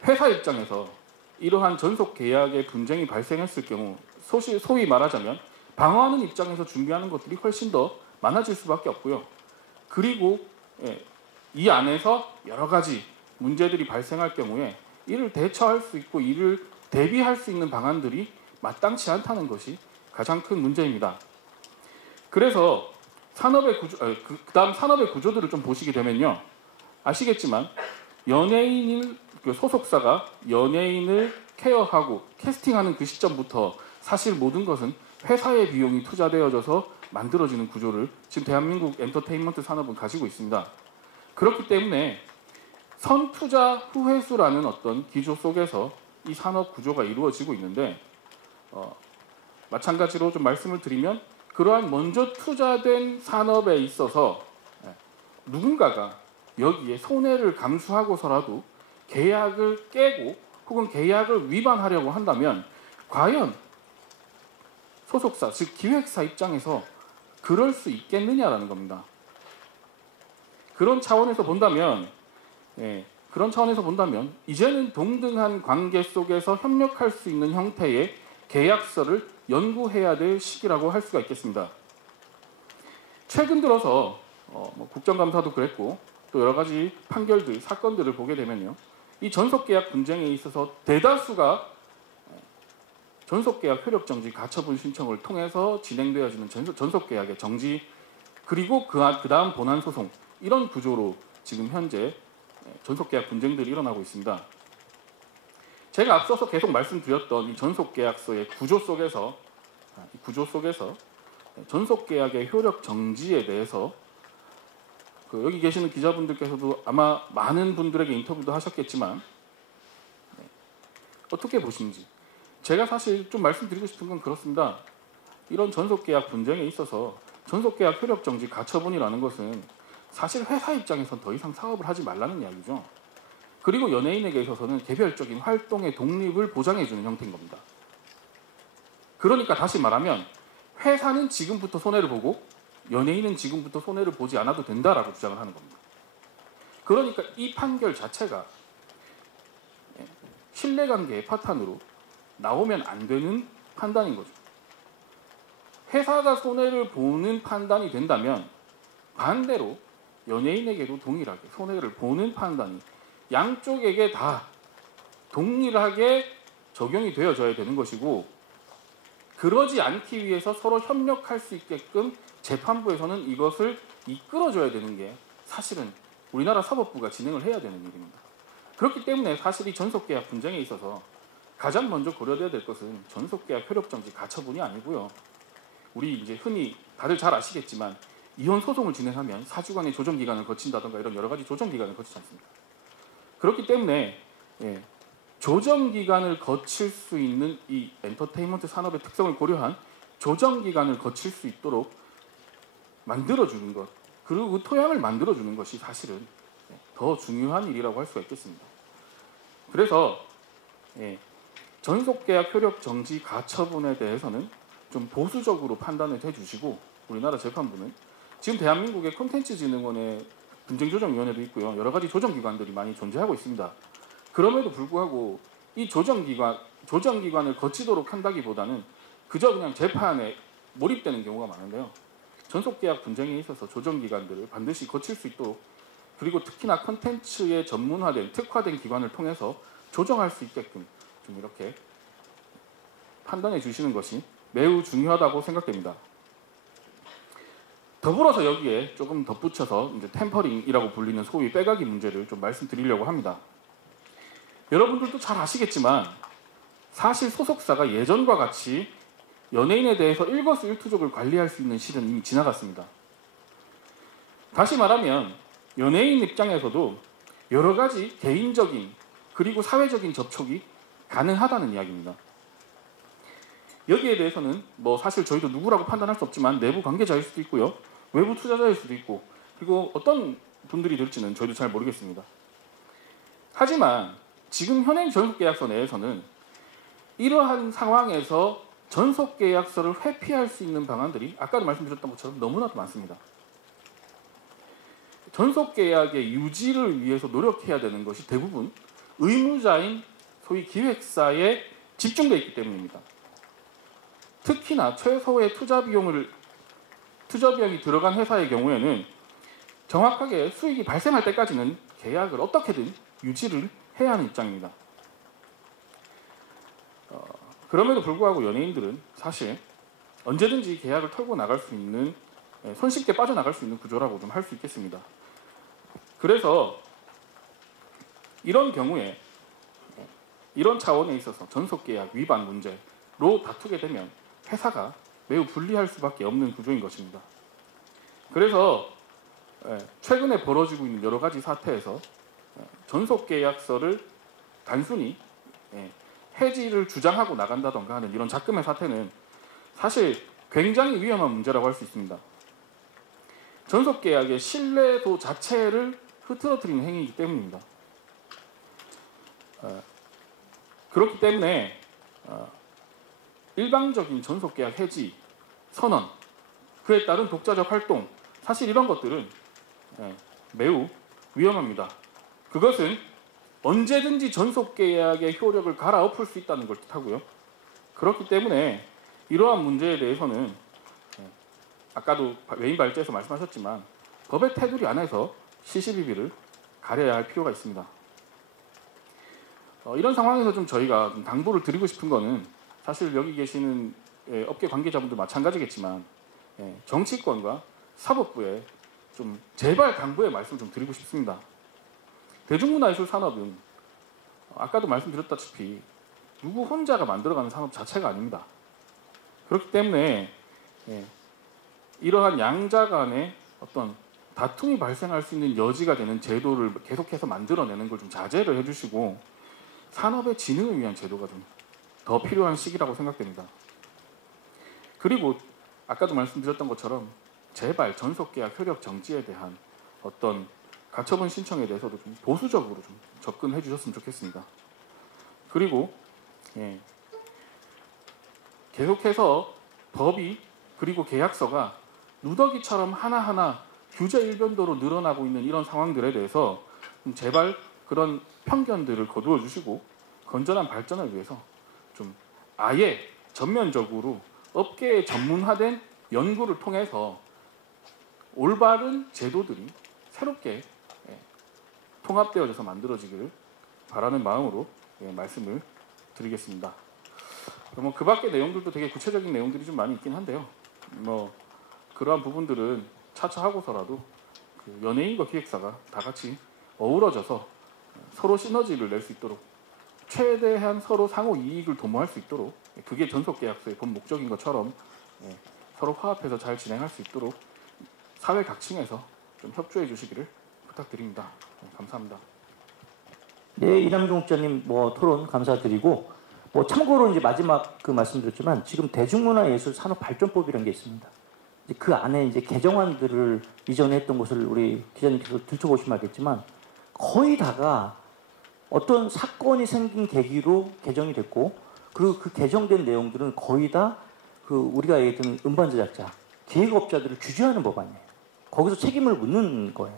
회사 입장에서 이러한 전속계약의 분쟁이 발생했을 경우 소위 말하자면 방어하는 입장에서 준비하는 것들이 훨씬 더 많아질 수밖에 없고요. 그리고 이 안에서 여러 가지 문제들이 발생할 경우에 이를 대처할 수 있고 이를 대비할 수 있는 방안들이 마땅치 않다는 것이 가장 큰 문제입니다. 그래서 그다음 산업의 구조들을 좀 보시게 되면요. 아시겠지만 소속사가 연예인을 케어하고 캐스팅하는 그 시점부터 사실 모든 것은 회사의 비용이 투자되어져서 만들어지는 구조를 지금 대한민국 엔터테인먼트 산업은 가지고 있습니다. 그렇기 때문에 선투자 후회수라는 어떤 기조 속에서 이 산업 구조가 이루어지고 있는데, 마찬가지로 좀 말씀을 드리면 그러한 먼저 투자된 산업에 있어서 누군가가 여기에 손해를 감수하고서라도 계약을 깨고 혹은 계약을 위반하려고 한다면 과연 소속사, 즉 기획사 입장에서 그럴 수 있겠느냐라는 겁니다. 그런 차원에서 본다면 이제는 동등한 관계 속에서 협력할 수 있는 형태의 계약서를 연구해야 될 시기라고 할 수가 있겠습니다. 최근 들어서 국정감사도 그랬고 또 여러 가지 판결들, 사건들을 보게 되면요, 이 전속계약 분쟁에 있어서 대다수가 전속계약 효력정지 가처분 신청을 통해서 진행되어지는 전속계약의 정지, 그리고 그 다음 본안소송, 이런 구조로 지금 현재 전속계약 분쟁들이 일어나고 있습니다. 제가 앞서서 계속 말씀드렸던 이 전속계약서의 구조 속에서 전속계약의 효력 정지에 대해서 여기 계시는 기자분들께서도 아마 많은 분들에게 인터뷰도 하셨겠지만 어떻게 보시는지, 제가 사실 좀 말씀드리고 싶은 건 그렇습니다. 이런 전속계약 분쟁에 있어서 전속계약 효력 정지 가처분이라는 것은 사실 회사 입장에선 더 이상 사업을 하지 말라는 이야기죠. 그리고 연예인에게 있어서는 개별적인 활동의 독립을 보장해주는 형태인 겁니다. 그러니까 다시 말하면 회사는 지금부터 손해를 보고 연예인은 지금부터 손해를 보지 않아도 된다라고 주장을 하는 겁니다. 그러니까 이 판결 자체가 신뢰관계의 파탄으로 나오면 안 되는 판단인 거죠. 회사가 손해를 보는 판단이 된다면 반대로 연예인에게도 동일하게 손해를 보는 판단이 양쪽에게 다 동일하게 적용이 되어져야 되는 것이고, 그러지 않기 위해서 서로 협력할 수 있게끔 재판부에서는 이것을 이끌어줘야 되는 게 사실은 우리나라 사법부가 진행을 해야 되는 일입니다. 그렇기 때문에 사실 이 전속계약 분쟁에 있어서 가장 먼저 고려돼야 될 것은 전속계약 효력정지 가처분이 아니고요, 우리 이제 흔히 다들 잘 아시겠지만 이혼 소송을 진행하면 사주간의 조정기간을 거친다던가 이런 여러 가지 조정기간을 거치지 않습니까? 그렇기 때문에 조정기간을 거칠 수 있는 이 엔터테인먼트 산업의 특성을 고려한 조정기간을 거칠 수 있도록 만들어주는 것, 그리고 그 토양을 만들어주는 것이 사실은 더 중요한 일이라고 할 수가 있겠습니다. 그래서 전속계약 효력 정지 가처분에 대해서는 좀 보수적으로 판단을 해주시고, 우리나라 재판부는 지금 대한민국의 콘텐츠진흥원의 분쟁조정위원회도 있고요, 여러 가지 조정기관들이 많이 존재하고 있습니다. 그럼에도 불구하고 이 조정기관을 거치도록 한다기보다는 그저 그냥 재판에 몰입되는 경우가 많은데요, 전속계약 분쟁에 있어서 조정기관들을 반드시 거칠 수 있도록, 그리고 특히나 콘텐츠에 전문화된 특화된 기관을 통해서 조정할 수 있게끔 좀 이렇게 판단해 주시는 것이 매우 중요하다고 생각됩니다. 더불어서 여기에 조금 덧붙여서 이제 템퍼링이라고 불리는 소위 빼가기 문제를 좀 말씀드리려고 합니다. 여러분들도 잘 아시겠지만 사실 소속사가 예전과 같이 연예인에 대해서 일거수일투족을 관리할 수 있는 시는 이미 지나갔습니다. 다시 말하면 연예인 입장에서도 여러 가지 개인적인 그리고 사회적인 접촉이 가능하다는 이야기입니다. 여기에 대해서는 사실 저희도 누구라고 판단할 수 없지만 내부 관계자일 수도 있고요, 외부 투자자일 수도 있고, 그리고 어떤 분들이 될지는 저희도 잘 모르겠습니다. 하지만 지금 현행 전속계약서 내에서는 이러한 상황에서 전속계약서를 회피할 수 있는 방안들이 아까도 말씀드렸던 것처럼 너무나도 많습니다. 전속계약의 유지를 위해서 노력해야 되는 것이 대부분 의무자인 소위 기획사에 집중되어 있기 때문입니다. 특히나 최소의 투자 비용이 들어간 회사의 경우에는 정확하게 수익이 발생할 때까지는 계약을 어떻게든 유지를 해야 하는 입장입니다. 그럼에도 불구하고 연예인들은 사실 언제든지 계약을 털고 나갈 수 있는, 손쉽게 빠져나갈 수 있는 구조라고 좀 할 수 있겠습니다. 그래서 이런 경우에 이런 차원에 있어서 전속계약 위반 문제로 다투게 되면 회사가 매우 불리할 수밖에 없는 구조인 것입니다. 그래서 최근에 벌어지고 있는 여러 가지 사태에서 전속계약서를 단순히 해지를 주장하고 나간다던가 하는 이런 작금의 사태는 사실 굉장히 위험한 문제라고 할 수 있습니다. 전속계약의 신뢰도 자체를 흐트러뜨리는 행위이기 때문입니다. 그렇기 때문에 일방적인 전속계약 해지, 선언, 그에 따른 독자적 활동, 사실 이런 것들은 매우 위험합니다. 그것은 언제든지 전속계약의 효력을 갈아엎을 수 있다는 걸 뜻하고요. 그렇기 때문에 이러한 문제에 대해서는 아까도 외인 발제에서 말씀하셨지만 법의 테두리 안에서 시시비비를 가려야 할 필요가 있습니다. 이런 상황에서 좀 저희가 좀 당부를 드리고 싶은 거는 사실 여기 계시는 업계 관계자분들 마찬가지겠지만 정치권과 사법부에 좀 제발 당부의 말씀을 좀 드리고 싶습니다. 대중문화예술 산업은 아까도 말씀드렸다시피 누구 혼자가 만들어가는 산업 자체가 아닙니다. 그렇기 때문에 이러한 양자 간의 어떤 다툼이 발생할 수 있는 여지가 되는 제도를 계속해서 만들어내는 걸 좀 자제를 해주시고 산업의 진흥을 위한 제도가 좀 더 필요한 시기라고 생각됩니다. 그리고 아까도 말씀드렸던 것처럼 제발 전속계약 효력 정지에 대한 어떤 가처분 신청에 대해서도 좀 보수적으로 좀 접근해 주셨으면 좋겠습니다. 그리고 계속해서 법이 그리고 계약서가 누더기처럼 하나하나 규제 일변도로 늘어나고 있는 이런 상황들에 대해서 좀 제발 그런 편견들을 거두어 주시고 건전한 발전을 위해서 좀 아예 전면적으로 업계에 전문화된 연구를 통해서 올바른 제도들이 새롭게 통합되어져서 만들어지기를 바라는 마음으로 말씀을 드리겠습니다. 그 밖의 내용들도 되게 구체적인 내용들이 좀 많이 있긴 한데요. 그러한 부분들은 차차 하고서라도 그 연예인과 기획사가 다 같이 어우러져서 서로 시너지를 낼 수 있도록 최대한 서로 상호 이익을 도모할 수 있도록 그게 전속계약서의 본 목적인 것처럼 서로 화합해서 잘 진행할 수 있도록 사회 각층에서 좀 협조해 주시기를 부탁드립니다. 감사합니다. 네, 이남종 국장님 토론 감사드리고 참고로 이제 마지막 그 말씀드렸지만 지금 대중문화예술산업발전법이라는 게 있습니다. 그 안에 이제 개정안들을 이전에 했던 것을 우리 기자님께서 들춰보시면 알겠지만 거의 다가 어떤 사건이 생긴 계기로 개정이 됐고 그리고 그 개정된 내용들은 거의 다 그 우리가 얘기했던 음반 제작자, 기획업자들을 규제하는 법안이에요. 거기서 책임을 묻는 거예요.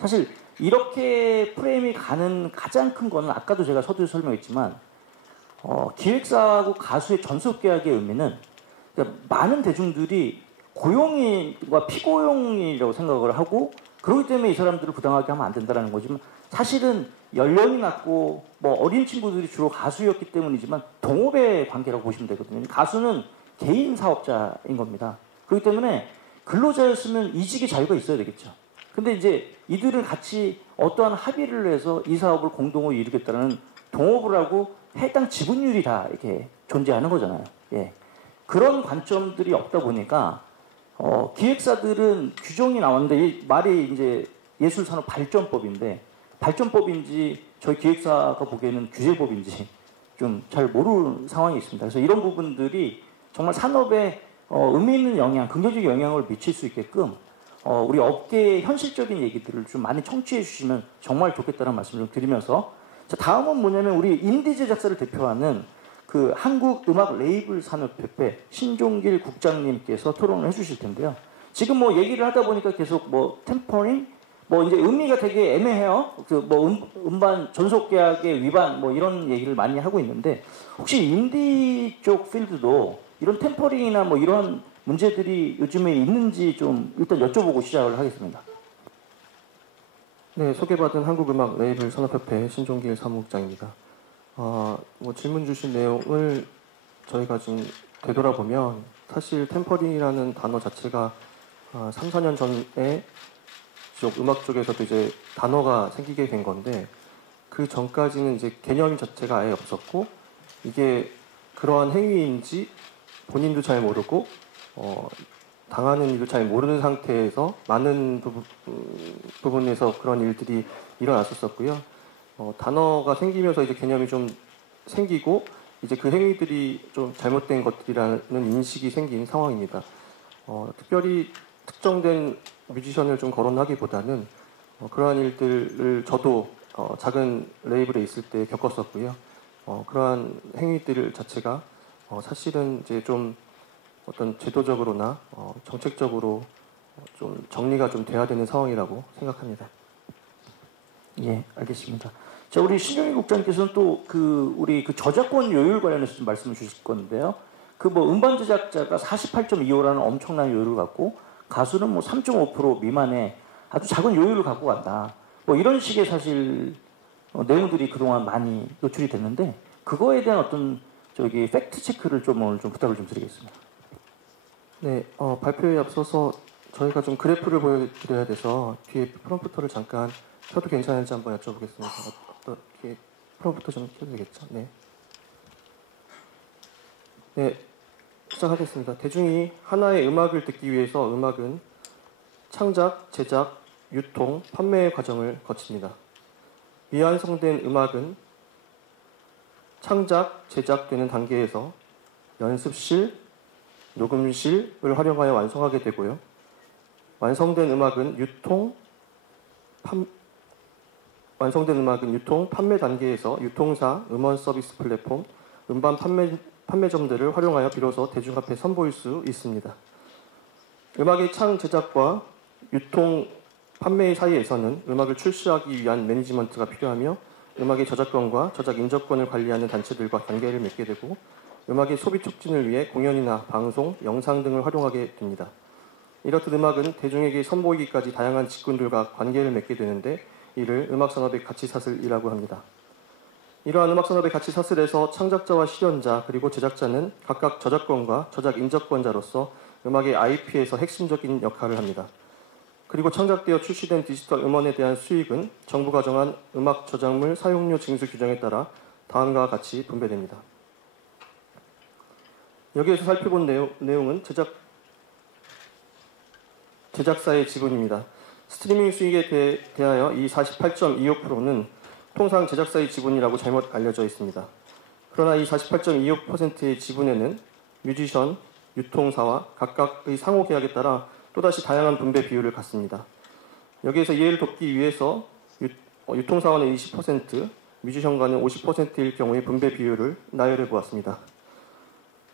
사실 이렇게 프레임이 가는 가장 큰 거는 아까도 제가 서두에 설명했지만 기획사하고 가수의 전속계약의 의미는 그러니까 많은 대중들이 고용과 피고용이라고 생각을 하고 그렇기 때문에 이 사람들을 부당하게 하면 안 된다는 거지만 사실은 연령이 낮고 어린 친구들이 주로 가수였기 때문이지만 동업의 관계라고 보시면 되거든요. 가수는 개인 사업자인 겁니다. 그렇기 때문에 근로자였으면 이직의 자유가 있어야 되겠죠. 근데 이제 이들은 같이 어떠한 합의를 해서 이 사업을 공동으로 이루겠다는 동업을 하고 해당 지분율이 다 이렇게 존재하는 거잖아요. 그런 관점들이 없다 보니까 기획사들은 규정이 나왔는데 이 말이 이제 예술산업발전법인데 발전법인지 저희 기획사가 보기에는 규제법인지 좀 잘 모르는 상황이 있습니다. 그래서 이런 부분들이 정말 산업에 의미 있는 영향, 긍정적인 영향을 미칠 수 있게끔 우리 업계의 현실적인 얘기들을 좀 많이 청취해 주시면 정말 좋겠다는 말씀을 좀 드리면서 자, 다음은 뭐냐면 우리 인디 제작사를 대표하는 그 한국음악 레이블 산업협회 신종길 국장님께서 토론을 해주실 텐데요. 지금 얘기를 하다 보니까 계속 템퍼링, 이제 의미가 되게 애매해요. 음반 전속계약의 위반 이런 얘기를 많이 하고 있는데 혹시 인디 쪽 필드도 이런 템퍼링이나 이런 문제들이 요즘에 있는지 좀 일단 여쭤보고 시작을 하겠습니다. 네, 소개받은 한국음악 레이블 산업협회 신종길 사무국장입니다. 질문 주신 내용을 저희가 지금 되돌아보면 사실 템퍼링이라는 단어 자체가 3, 4년 전에 쪽 음악 쪽에서도 이제 단어가 생기게 된 건데 그 전까지는 이제 개념 자체가 아예 없었고 이게 그러한 행위인지 본인도 잘 모르고 당하는 일도 잘 모르는 상태에서 많은 부분에서 그런 일들이 일어났었고요. 단어가 생기면서 이제 개념이 좀 생기고 이제 그 행위들이 좀 잘못된 것들이라는 인식이 생긴 상황입니다. 특별히 특정된 뮤지션을 좀 거론하기보다는 그러한 일들을 저도 작은 레이블에 있을 때 겪었었고요. 그러한 행위들 자체가 사실은 이제 좀 어떤 제도적으로나 정책적으로 좀 정리가 좀 돼야 되는 상황이라고 생각합니다. 예, 알겠습니다. 자, 우리 신종희 국장님께서는 또 우리 저작권 요율 관련해서 좀 말씀을 주실 건데요. 음반 제작자가 48.25라는 엄청난 요율을 갖고 가수는 뭐 3.5% 미만의 아주 작은 요율을 갖고 간다. 뭐 이런 식의 사실 내용들이 그동안 많이 노출이 됐는데 그거에 대한 어떤 팩트 체크를 좀 오늘 좀 부탁을 좀 드리겠습니다. 네, 발표에 앞서서 저희가 좀 그래프를 보여드려야 돼서 뒤에 프롬프터를 잠깐 켜도 괜찮은지 한번 여쭤보겠습니다. 뒤에 프롬프터 좀 켜도 되겠죠? 네. 네, 시작하겠습니다. 대중이 하나의 음악을 듣기 위해서 음악은 창작, 제작, 유통, 판매의 과정을 거칩니다. 미완성된 음악은 창작, 제작되는 단계에서 연습실, 녹음실을 활용하여 완성하게 되고요. 완성된 음악은 유통, 판매 단계에서 유통사, 음원 서비스 플랫폼, 음반 판매점들을 활용하여 비로소 대중 앞에 선보일 수 있습니다. 음악의 창 제작과 유통, 판매 사이에서는 음악을 출시하기 위한 매니지먼트가 필요하며 음악의 저작권과 저작 인접권을 관리하는 단체들과 관계를 맺게 되고 음악의 소비 촉진을 위해 공연이나 방송, 영상 등을 활용하게 됩니다. 이렇듯 음악은 대중에게 선보이기까지 다양한 직군들과 관계를 맺게 되는데 이를 음악산업의 가치사슬이라고 합니다. 이러한 음악산업의 가치사슬에서 창작자와 실현자 그리고 제작자는 각각 저작권과 저작 인접권자로서 음악의 IP에서 핵심적인 역할을 합니다. 그리고 창작되어 출시된 디지털 음원에 대한 수익은 정부가 정한 음악 저작물 사용료 징수 규정에 따라 다음과 같이 분배됩니다. 여기에서 살펴본 내용은 제작사의 지분입니다. 스트리밍 수익에 대하여 이 48.25%는 통상 제작사의 지분이라고 잘못 알려져 있습니다. 그러나 이 48.25%의 지분에는 뮤지션, 유통사와 각각의 상호 계약에 따라 또다시 다양한 분배 비율을 갖습니다. 여기에서 이해를 돕기 위해서 유통사와는 20%, 뮤지션과는 50%일 경우의 분배 비율을 나열해 보았습니다.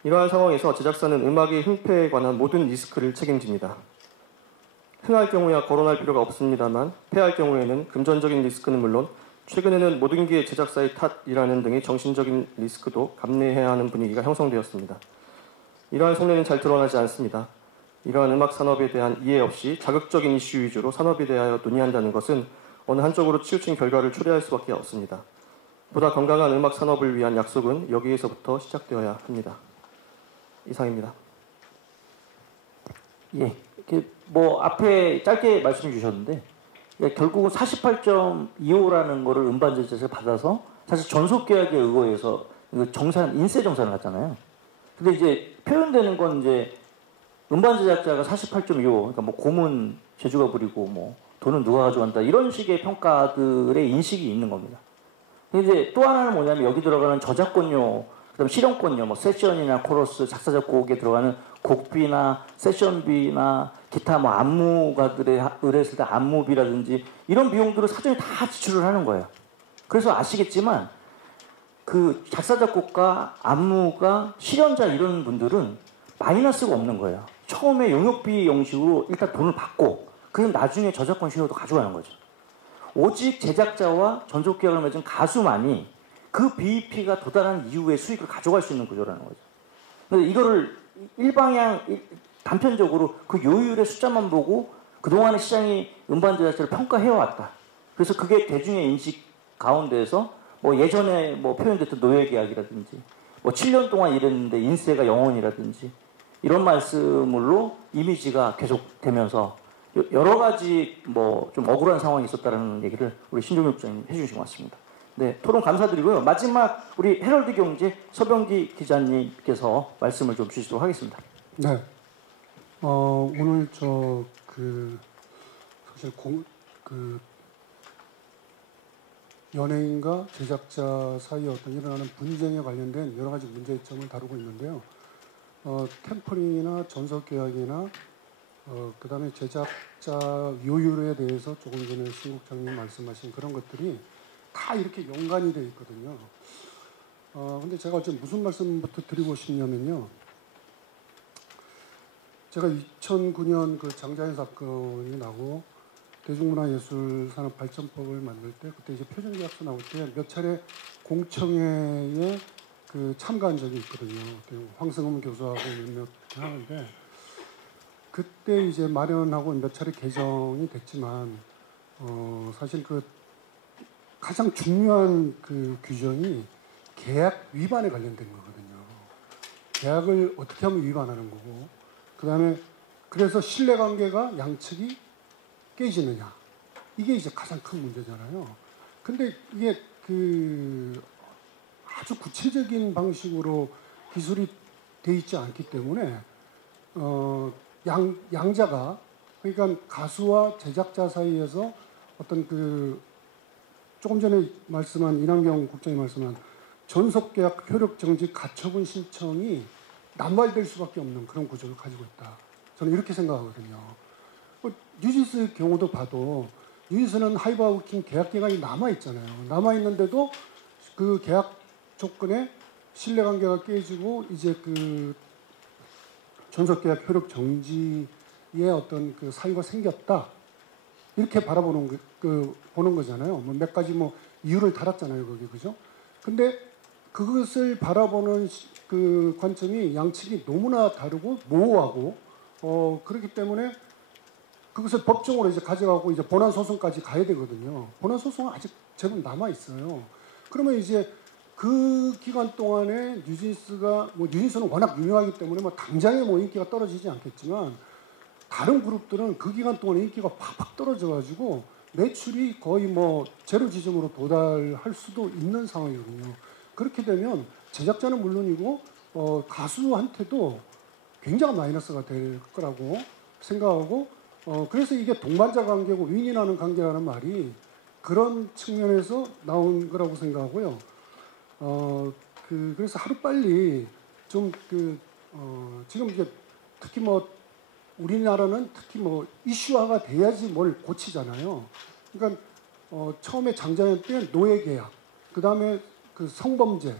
이러한 상황에서 제작사는 음악의 흥패에 관한 모든 리스크를 책임집니다. 흥할 경우야 거론할 필요가 없습니다만 패할 경우에는 금전적인 리스크는 물론 최근에는 모든 게 제작사의 탓이라는 등의 정신적인 리스크도 감내해야 하는 분위기가 형성되었습니다. 이러한 속내는 잘 드러나지 않습니다. 이러한 음악 산업에 대한 이해 없이 자극적인 이슈 위주로 산업에 대하여 논의한다는 것은 어느 한쪽으로 치우친 결과를 초래할 수밖에 없습니다. 보다 건강한 음악 산업을 위한 약속은 여기에서부터 시작되어야 합니다. 이상입니다. 예, 앞에 짧게 말씀 주셨는데 결국은 48.25라는 거를 음반 제작사에서 받아서 사실 전속 계약에 의거해서 인세 정산을 하잖아요. 근데 이제 표현되는 건 이제 음반 제작자가 48.25, 그러니까 고문 제주가 부리고 돈은 누가 가져간다 이런 식의 평가들의 인식이 있는 겁니다. 근데 이제 또 하나는 뭐냐면 여기 들어가는 저작권료, 그다음 실현권료, 세션이나 코러스, 작사 작곡에 들어가는 곡비나 세션비나 기타 안무가들의 의뢰했을 때 안무비라든지 이런 비용들을 사전에 다 지출을 하는 거예요. 그래서 아시겠지만 그 작사 작곡가, 안무가, 실현자 이런 분들은 마이너스가 없는 거예요. 처음에 용역비 형식으로 일단 돈을 받고 그럼 나중에 저작권 수요도 가져가는 거죠. 오직 제작자와 전속 계약을 맺은 가수만이 그 BEP가 도달한 이후에 수익을 가져갈 수 있는 구조라는 거죠. 근데 이거를 단편적으로 그 요율의 숫자만 보고 그동안의 시장이 음반 제작자를 평가해왔다. 그래서 그게 대중의 인식 가운데에서 예전에 표현됐던 노예계약이라든지 7년 동안 일했는데 인세가 0원이라든지 이런 말씀으로 이미지가 계속되면서 여러 가지 좀 억울한 상황이 있었다는 얘기를 우리 신종엽 부장님 해주신 것 같습니다. 네, 토론 감사드리고요. 마지막 우리 헤럴드 경제 서병기 기자님께서 말씀을 좀 주시도록 하겠습니다. 네, 오늘 사실 연예인과 제작자 사이에 일어나는 분쟁에 관련된 여러 가지 문제점을 다루고 있는데요. 템퍼링이나 전속 계약이나 그다음에 제작자 요율에 대해서 조금 전에 신 국장님 말씀하신 그런 것들이 다 이렇게 연관이 되어 있거든요. 근데 제가 지금 무슨 말씀부터 드리고 싶냐면요. 제가 2009년 그 장자연 사건이 나고 대중문화예술산업발전법을 만들 때 그때 이제 표준계약서 나올 때 몇 차례 공청회에 그 참가한 적이 있거든요. 황승흠 교수하고 몇몇 하는데 그때 이제 마련하고 몇 차례 개정이 됐지만 사실 그 가장 중요한 그 규정이 계약 위반에 관련된 거거든요. 계약을 어떻게 하면 위반하는 거고 그다음에 그래서 신뢰관계가 양측이 깨지느냐 이게 이제 가장 큰 문제잖아요. 근데 이게 그 아주 구체적인 방식으로 기술이 돼 있지 않기 때문에 양자가 그러니까 가수와 제작자 사이에서 어떤 그 조금 전에 말씀한 이남경 국장이 말씀한 전속계약 효력 정지 가처분 신청이 남발될 수밖에 없는 그런 구조를 가지고 있다. 저는 이렇게 생각하거든요. 뉴진스 경우도 봐도 뉴진스는 하이브워킹 계약 기간이 남아 있잖아요. 남아 있는데도 그 계약 조건에 신뢰관계가 깨지고 이제 그 전속계약 효력 정지의 어떤 그 사유가 생겼다. 이렇게 바라보는 보는 거잖아요. 뭐 몇 가지 뭐 이유를 달았잖아요, 거기 그죠? 근데 그것을 바라보는 그 관점이 양측이 너무나 다르고 모호하고 그렇기 때문에 그것을 법정으로 이제 가져가고 이제 본안 소송까지 가야 되거든요. 본안 소송은 아직 제법 남아 있어요. 그러면 이제 그 기간 동안에 뉴진스가 뭐 뉴진스는 워낙 유명하기 때문에 뭐 당장에 뭐 인기가 떨어지지 않겠지만 다른 그룹들은 그 기간 동안에 인기가 팍팍 떨어져가지고 매출이 거의 뭐 제로 지점으로 도달할 수도 있는 상황이거든요. 그렇게 되면 제작자는 물론이고 가수한테도 굉장한 마이너스가 될 거라고 생각하고 그래서 이게 동반자 관계고 윈윈하는 관계라는 말이 그런 측면에서 나온 거라고 생각하고요. 그래서 하루빨리 좀 지금 이제 특히 뭐 우리나라는 특히 뭐 이슈화가 돼야지 뭘 고치잖아요. 그러니까 처음에 장자연 때 노예 계약, 그 다음에 그 성범죄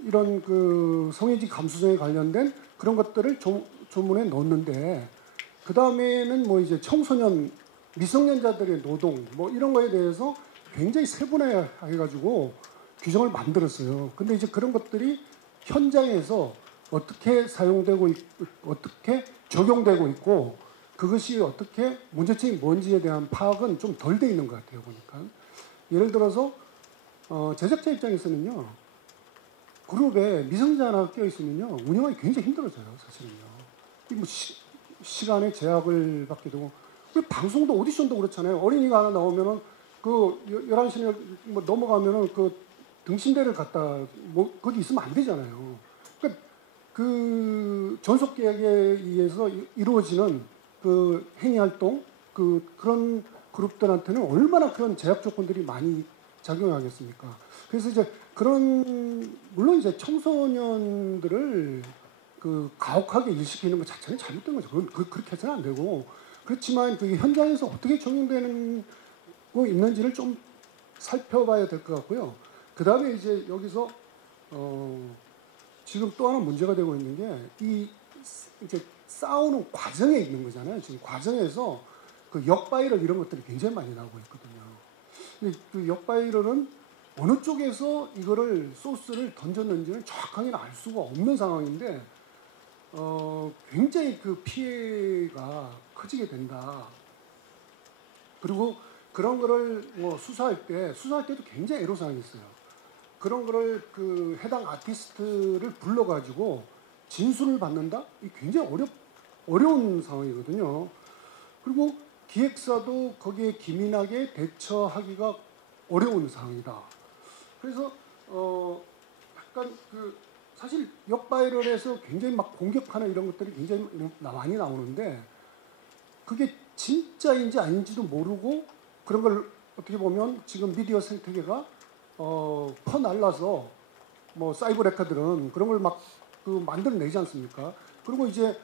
이런 그 성인지 감수성에 관련된 그런 것들을 조문에 넣었는데 그 다음에는 뭐 이제 청소년 미성년자들의 노동 뭐 이런 거에 대해서 굉장히 세분화해가지고 규정을 만들었어요. 근데 이제 그런 것들이 현장에서 어떻게 사용되고 어떻게 적용되고 있고 그것이 어떻게 문제점이 뭔지에 대한 파악은 좀 덜 돼 있는 것 같아요. 보니까 예를 들어서 제작자 입장에서는요 그룹에 미성년자 하나 껴 있으면요 운영하기 굉장히 힘들어져요. 사실은요. 뭐 시간에 제약을 받게 되고 방송도 오디션도 그렇잖아요. 어린이가 하나 나오면은 그 11시에 뭐 넘어가면은 그 등신대를 갖다 뭐 거기 있으면 안 되잖아요. 그러니까 그 전속 계약에 의해서 이루어지는 그 행위 활동 그런 그룹들한테는 얼마나 그런 제약 조건들이 많이 작용하겠습니까? 그래서 이제 그런 물론 이제 청소년들을 그 가혹하게 일시키는 것 자체는 잘못된 거죠. 그렇게 해서는 안 되고 그렇지만 그 현장에서 어떻게 적용되는 거 있는지를 좀 살펴봐야 될 것 같고요. 그 다음에 이제 여기서 지금 또 하나 문제가 되고 있는 게 이 이제 싸우는 과정에 있는 거잖아요. 지금 과정에서 그 역바이럴 이런 것들이 굉장히 많이 나오고 있거든요. 근데 그 역바이럴은 어느 쪽에서 이거를 소스를 던졌는지는 정확하게는 알 수가 없는 상황인데 굉장히 그 피해가 커지게 된다. 그리고 그런 거를 뭐 수사할 때도 굉장히 애로사항이 있어요. 그런 거를 그 해당 아티스트를 불러가지고 진술을 받는다? 이게 굉장히 어려운 상황이거든요. 그리고 기획사도 거기에 기민하게 대처하기가 어려운 상황이다. 그래서 약간 그 사실 역바이럴에서 굉장히 막 공격하는 이런 것들이 굉장히 많이 나오는데 그게 진짜인지 아닌지도 모르고 그런 걸 어떻게 보면 지금 미디어 생태계가 퍼날라서 뭐 사이버 레카들은 그런 걸 막 만들어내지 않습니까? 그리고 이제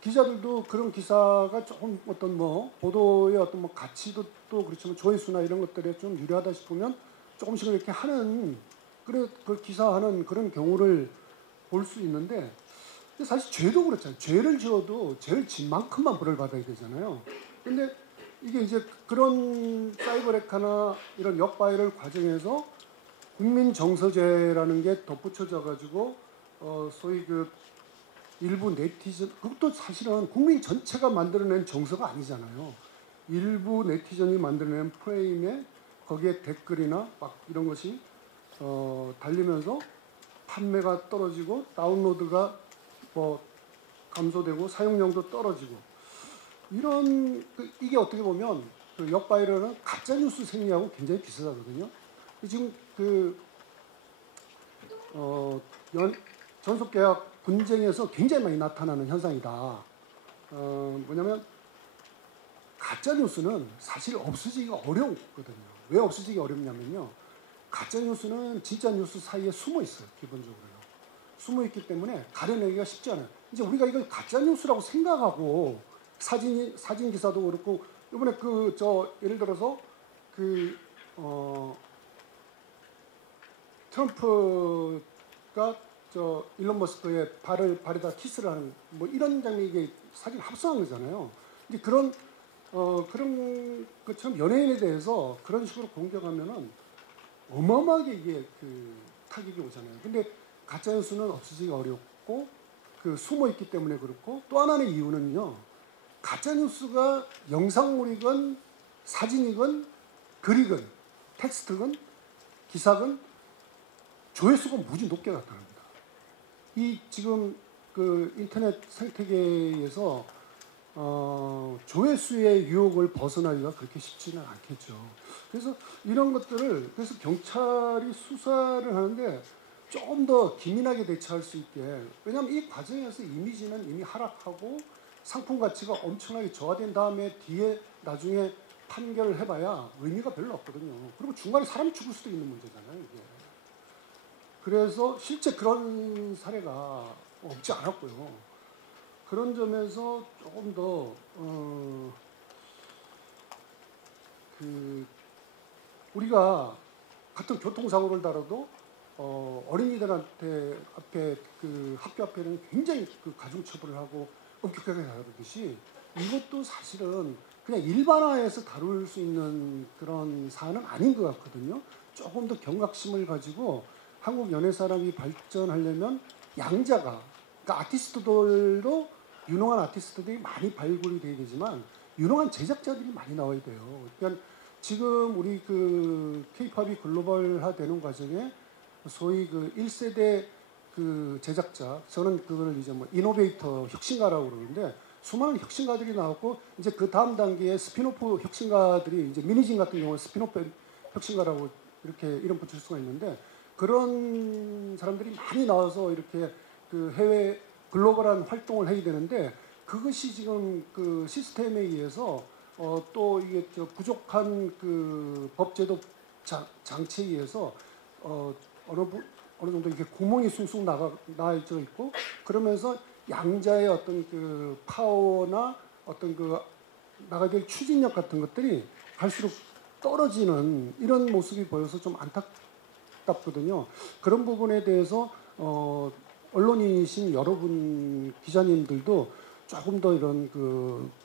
기자들도 그런 기사가 조금 어떤 뭐 보도의 어떤 뭐 가치도 것도 그렇지만 조회수나 이런 것들에 좀 유리하다 싶으면 조금씩 이렇게 하는 그 기사하는 그런 경우를 볼 수 있는데 사실 죄도 그렇잖아요. 죄를 지어도 죄를 진 만큼만 벌을 받아야 되잖아요. 근데 이게 이제 그런 사이버레카나 이런 역바이럴 과정에서 국민 정서죄라는 게 덧붙여져 가지고 소위 그 일부 네티즌, 그것도 사실은 국민 전체가 만들어낸 정서가 아니잖아요. 일부 네티즌이 만들어낸 프레임에 거기에 댓글이나 막 이런 것이 달리면서 판매가 떨어지고 다운로드가 뭐 감소되고 사용량도 떨어지고 이런 이게 어떻게 보면 그 역바이럴은 가짜 뉴스 생리하고 굉장히 비슷하거든요. 지금 그 전속계약 분쟁에서 굉장히 많이 나타나는 현상이다. 뭐냐면 가짜 뉴스는 사실 없어지기가 어렵거든요. 왜 없어지기 어렵냐면요. 가짜 뉴스는 진짜 뉴스 사이에 숨어 있어요. 기본적으로요. 숨어 있기 때문에 가려내기가 쉽지 않아요. 이제 우리가 이걸 가짜 뉴스라고 생각하고 사진 기사도 그렇고 이번에 예를 들어서 트럼프가 일론 머스크의 발에다 키스를 하는 뭐 이런 장면이 이게 사실 합성한 거잖아요. 근데 그런 것처럼 연예인에 대해서 그런 식으로 공격하면은 어마어마하게 이게 타격이 오잖아요. 근데 가짜 뉴스는 없어지기 어렵고 숨어 있기 때문에 그렇고 또 하나의 이유는요. 가짜 뉴스가 영상물이건 사진이건 글이건 텍스트건 기사건 조회수가 무지 높게 나타납니다. 이 지금 인터넷 생태계에서 조회수의 유혹을 벗어나기가 그렇게 쉽지는 않겠죠. 그래서 이런 것들을 그래서 경찰이 수사를 하는데 조금 더 기민하게 대처할 수 있게, 왜냐하면 이 과정에서 이미지는 이미 하락하고 상품 가치가 엄청나게 저하된 다음에 뒤에 나중에 판결을 해봐야 의미가 별로 없거든요. 그리고 중간에 사람이 죽을 수도 있는 문제잖아요, 이게. 그래서 실제 그런 사례가 없지 않았고요. 그런 점에서 조금 더 우리가 같은 교통사고를 다뤄도 어린이들한테 학교 앞에는 굉장히 가중처벌을 하고 엄격하게 다루듯이 이것도 사실은 그냥 일반화해서 다룰 수 있는 그런 사안은 아닌 것 같거든요. 조금 더 경각심을 가지고 한국 연예 사람이 발전하려면 양자가, 그러니까 아티스트들도 유능한 아티스트들이 많이 발굴이 돼야 되지만 유능한 제작자들이 많이 나와야 돼요. 그러니까 지금 우리 K-팝이 글로벌화되는 과정에 소위 1세대 제작자, 저는 그걸 이제 뭐 이노베이터 혁신가라고 그러는데 수많은 혁신가들이 나왔고 이제 그 다음 단계에 스피노프 혁신가들이 이제 미니진 같은 경우는 스피노프 혁신가라고 이렇게 이름 붙일 수가 있는데 그런 사람들이 많이 나와서 이렇게 해외 글로벌한 활동을 해야 되는데 그것이 지금 시스템에 의해서 또 이게 부족한 법제도 장치에 의해서 어느 정도 이렇게 구멍이 숭숭 나져 있고 그러면서 양자의 어떤 파워나 어떤 나가야 될 추진력 같은 것들이 갈수록 떨어지는 이런 모습이 보여서 좀 안타깝거든요. 그런 부분에 대해서 언론인이신 여러분 기자님들도 조금 더 이런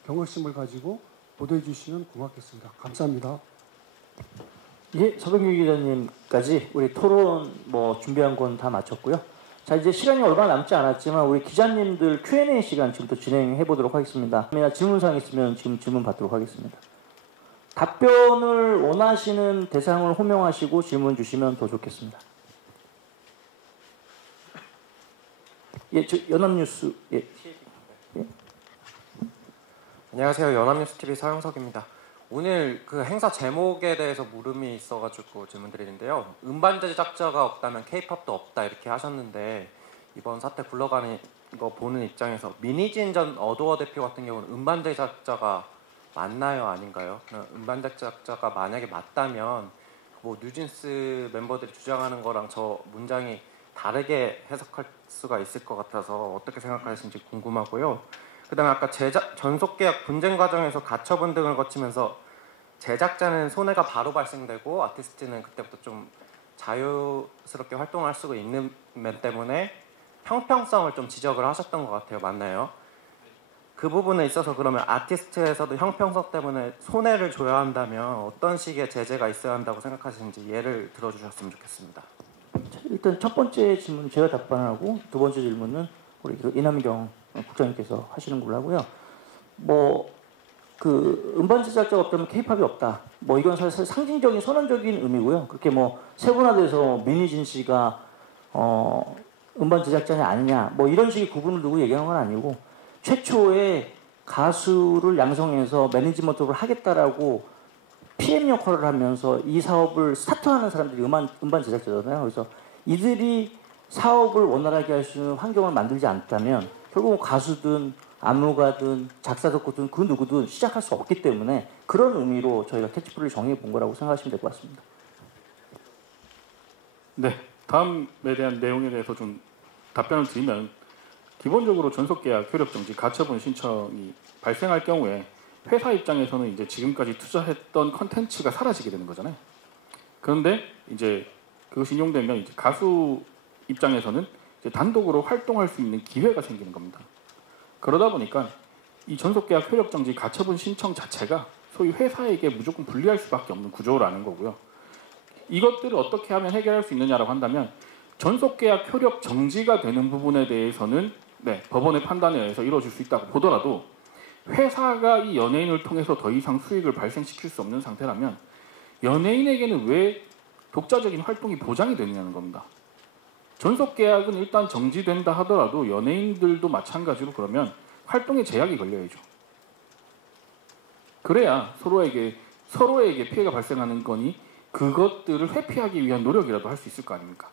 경각심을 가지고 보도해 주시면 고맙겠습니다. 감사합니다. 예, 서병규 기자님까지 우리 토론 준비한 건 다 마쳤고요. 자, 이제 시간이 얼마 남지 않았지만 우리 기자님들 Q&A 시간 지금부터 진행해 보도록 하겠습니다. 질문사항 있으면 지금 질문 받도록 하겠습니다. 답변을 원하시는 대상을 호명하시고 질문 주시면 더 좋겠습니다. 예, 연합뉴스. 예. 예. 안녕하세요. 연합뉴스TV 서영석입니다. 오늘 행사 제목에 대해서 물음이 있어가지고 질문드리는데요. 음반 제작자가 없다면 K-팝도 없다 이렇게 하셨는데 이번 사태 굴러가는 거 보는 입장에서 미니진 전 어도어 대표 같은 경우는 음반 제작자가 맞나요? 아닌가요? 음반 제작자가 만약에 맞다면 뉴진스 멤버들이 주장하는 거랑 저 문장이 다르게 해석할 수가 있을 것 같아서 어떻게 생각하시는지 궁금하고요. 그 다음에 아까 전속 계약 분쟁 과정에서 가처분 등을 거치면서 제작자는 손해가 바로 발생되고 아티스트는 그때부터 좀 자유스럽게 활동할 수 있는 면 때문에 형평성을 좀 지적을 하셨던 것 같아요. 맞나요? 그 부분에 있어서 그러면 아티스트에서도 형평성 때문에 손해를 줘야 한다면 어떤 식의 제재가 있어야 한다고 생각하시는지 예를 들어주셨으면 좋겠습니다. 일단 첫 번째 질문 제가 답변하고 두 번째 질문은 우리 이남경 국장님께서 하시는 걸로 하고요. 그 음반 제작자가 없다면 K-팝이 없다. 이건 사실 상징적인 선언적인 의미고요. 그렇게 세분화돼서 민희진 씨가 음반 제작자냐 아니냐 이런 식의 구분을 두고 얘기하는 건 아니고 최초에 가수를 양성해서 매니지먼트를 하겠다라고 PM 역할을 하면서 이 사업을 스타트하는 사람들이 음반 제작자잖아요. 그래서 이들이 사업을 원활하게 할 수 있는 환경을 만들지 않다면 결국 가수든 안무가든 작사 작곡든 그 누구든 시작할 수 없기 때문에 그런 의미로 저희가 캐치프레이즈를 정해 본 거라고 생각하시면 될 것 같습니다. 네, 다음에 대한 내용에 대해서 좀 답변을 드리면 기본적으로 전속계약, 효력정지, 가처분 신청이 발생할 경우에 회사 입장에서는 이제 지금까지 투자했던 컨텐츠가 사라지게 되는 거잖아요. 그런데 이제 그것이 인용되면 이제 가수 입장에서는 이제 단독으로 활동할 수 있는 기회가 생기는 겁니다. 그러다 보니까 이 전속계약, 효력정지, 가처분 신청 자체가 소위 회사에게 무조건 불리할 수밖에 없는 구조라는 거고요. 이것들을 어떻게 하면 해결할 수 있느냐라고 한다면 전속계약, 효력정지가 되는 부분에 대해서는 법원의 판단에 의해서 이루어질 수 있다고 보더라도 회사가 이 연예인을 통해서 더 이상 수익을 발생시킬 수 없는 상태라면 연예인에게는 왜 독자적인 활동이 보장이 되느냐는 겁니다. 전속계약은 일단 정지된다 하더라도 연예인들도 마찬가지로 그러면 활동에 제약이 걸려야죠. 그래야 서로에게 피해가 발생하는 거니 그것들을 회피하기 위한 노력이라도 할 수 있을 거 아닙니까?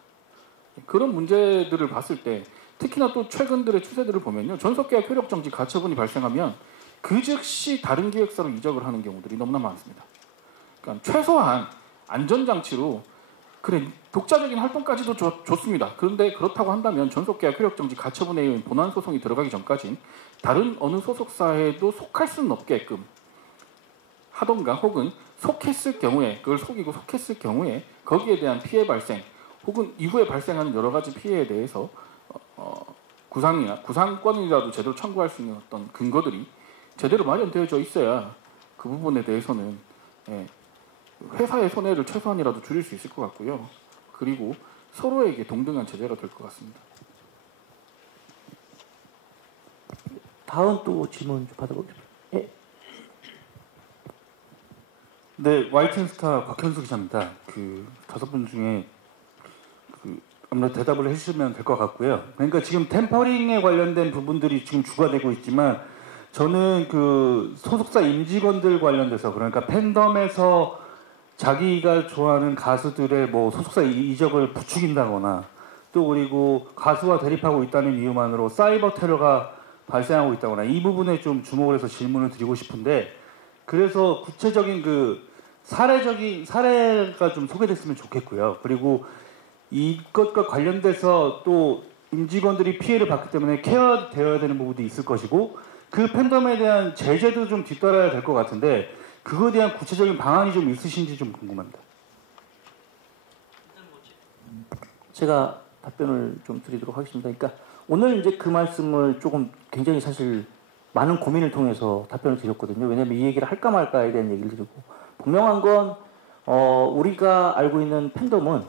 그런 문제들을 봤을 때 특히나 또 최근들의 추세들을 보면요. 전속계약, 효력정지, 가처분이 발생하면 그 즉시 다른 기획사로 이적을 하는 경우들이 너무나 많습니다. 그러니까 최소한 안전장치로 그래 독자적인 활동까지도 좋습니다. 그런데 그렇다고 한다면 전속계약, 효력정지, 가처분에 의한 본안소송이 들어가기 전까진 다른 어느 소속사에도 속할 수는 없게끔 하던가 혹은 속했을 경우에 그걸 속이고 속했을 경우에 거기에 대한 피해 발생 혹은 이후에 발생하는 여러 가지 피해에 대해서 구상권이라도 제대로 청구할 수 있는 어떤 근거들이 제대로 마련되어져 있어야 그 부분에 대해서는 회사의 손해를 최소한이라도 줄일 수 있을 것 같고요. 그리고 서로에게 동등한 제재가 될 것 같습니다. 다음 또 질문 좀 받아보겠습니다. 네, YTN스타 곽현수 기자입니다. 5분 중에 아무래도 대답을 해주시면 될 것 같고요. 그러니까 지금 템퍼링에 관련된 부분들이 지금 주가 되고 있지만 저는 소속사 임직원들 관련돼서 그러니까 팬덤에서 자기가 좋아하는 가수들의 소속사 이적을 부추긴다거나 또 그리고 가수와 대립하고 있다는 이유만으로 사이버 테러가 발생하고 있다거나 이 부분에 좀 주목을 해서 질문을 드리고 싶은데 그래서 구체적인 사례가 좀 소개됐으면 좋겠고요. 그리고 이것과 관련돼서 또 임직원들이 피해를 받기 때문에 케어되어야 되는 부분도 있을 것이고 그 팬덤에 대한 제재도 좀 뒤따라야 될 것 같은데 그거에 대한 구체적인 방안이 좀 있으신지 좀 궁금합니다. 제가 답변을 좀 드리도록 하겠습니다. 그러니까 오늘 이제 그 말씀을 조금 굉장히 사실 많은 고민을 통해서 답변을 드렸거든요. 왜냐하면 이 얘기를 할까 말까에 대한 얘기를 드리고 분명한 건 우리가 알고 있는 팬덤은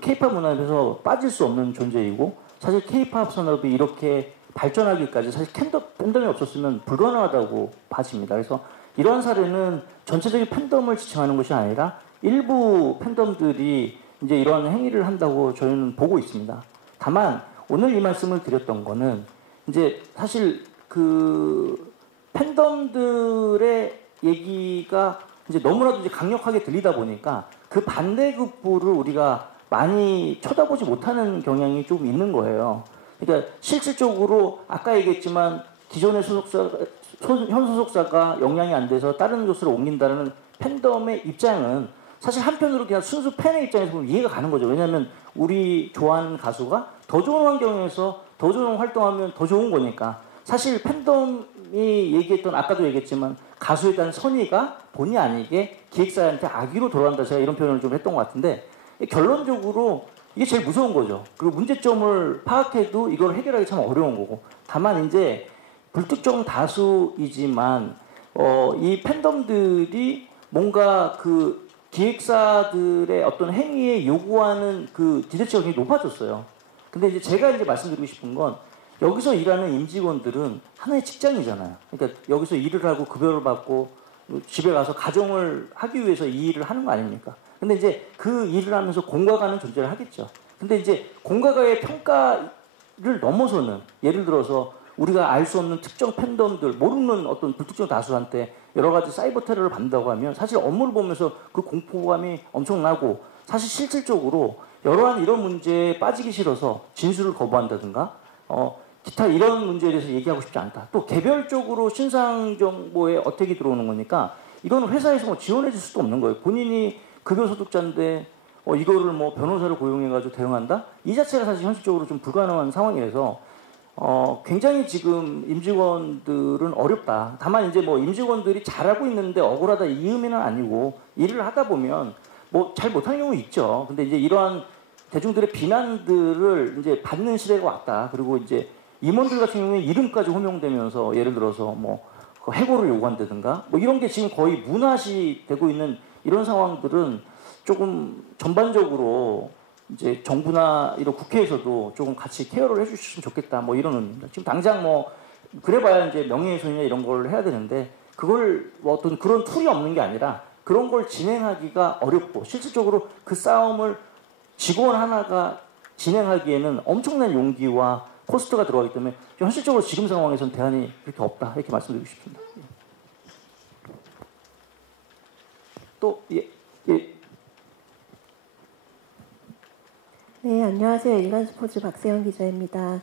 K-팝 문화에서 빠질 수 없는 존재이고 사실 K-팝 산업이 이렇게 발전하기까지 사실 팬덤이 없었으면 불가능하다고 봐집니다. 그래서 이러한 사례는 전체적인 팬덤을 지칭하는 것이 아니라 일부 팬덤들이 이제 이러한 행위를 한다고 저희는 보고 있습니다. 다만 오늘 이 말씀을 드렸던 거는 이제 사실 팬덤들의 얘기가 이제 너무나도 이제 강력하게 들리다 보니까 그 반대급부를 우리가 많이 쳐다보지 못하는 경향이 좀 있는 거예요. 그러니까 실질적으로 아까 얘기했지만 기존의 현 소속사가 영향이 안 돼서 다른 곳으로 옮긴다는 팬덤의 입장은 사실 한편으로 그냥 순수 팬의 입장에서 보면 이해가 가는 거죠. 왜냐하면 우리 좋아하는 가수가 더 좋은 환경에서 더 좋은 활동하면 더 좋은 거니까 사실 팬덤이 얘기했던 아까도 얘기했지만 가수에 대한 선의가 본의 아니게 기획사한테 악의로 돌아간다. 제가 이런 표현을 좀 했던 것 같은데 결론적으로 이게 제일 무서운 거죠. 그리고 문제점을 파악해도 이걸 해결하기 참 어려운 거고. 다만 이제 불특정 다수이지만 이 팬덤들이 뭔가 그 기획사들의 어떤 행위에 요구하는 그 기대치가 굉장히 높아졌어요. 근데 이제 제가 이제 말씀드리고 싶은 건 여기서 일하는 임직원들은 하나의 직장이잖아요. 그러니까 여기서 일을 하고 급여를 받고 집에 가서 가정을 하기 위해서 이 일을 하는 거 아닙니까? 근데 이제 그 일을 하면서 공과가는 존재를 하겠죠. 근데 이제 공과가의 평가를 넘어서는 예를 들어서 우리가 알 수 없는 특정 팬덤들, 모르는 어떤 불특정 다수한테 여러 가지 사이버 테러를 받는다고 하면 사실 업무를 보면서 그 공포감이 엄청나고 사실 실질적으로 여러한 이런 문제에 빠지기 싫어서 진술을 거부한다든가 기타 이런 문제에 대해서 얘기하고 싶지 않다. 또 개별적으로 신상 정보에 어택이 들어오는 거니까 이거는 회사에서 뭐 지원해 줄 수도 없는 거예요. 본인이 급여소득자인데 이거를 뭐 변호사를 고용해가지고 대응한다? 이 자체가 사실 현실적으로 좀 불가능한 상황이라서 굉장히 지금 임직원들은 어렵다. 다만 이제 뭐 임직원들이 잘하고 있는데 억울하다 이 의미는 아니고 일을 하다 보면 뭐 잘 못하는 경우 있죠. 근데 이제 이러한 대중들의 비난들을 이제 받는 시대가 왔다. 그리고 이제 임원들 같은 경우에 이름까지 호명되면서 예를 들어서 뭐 해고를 요구한다든가 뭐 이런 게 지금 거의 문화시 되고 있는 이런 상황들은 조금 전반적으로 이제 정부나 이런 국회에서도 조금 같이 케어를 해주셨으면 좋겠다. 뭐 이런 의미입니다. 지금 당장 뭐 그래봐야 이제 명예훼손이나 이런 걸 해야 되는데 그걸 뭐 어떤 그런 툴이 없는 게 아니라 그런 걸 진행하기가 어렵고 실질적으로 그 싸움을 직원 하나가 진행하기에는 엄청난 용기와 코스트가 들어가기 때문에 현실적으로 지금 상황에서는 대안이 그렇게 없다. 이렇게 말씀드리고 싶습니다. 또 예. 네, 안녕하세요. 일간스포츠 박세영 기자입니다.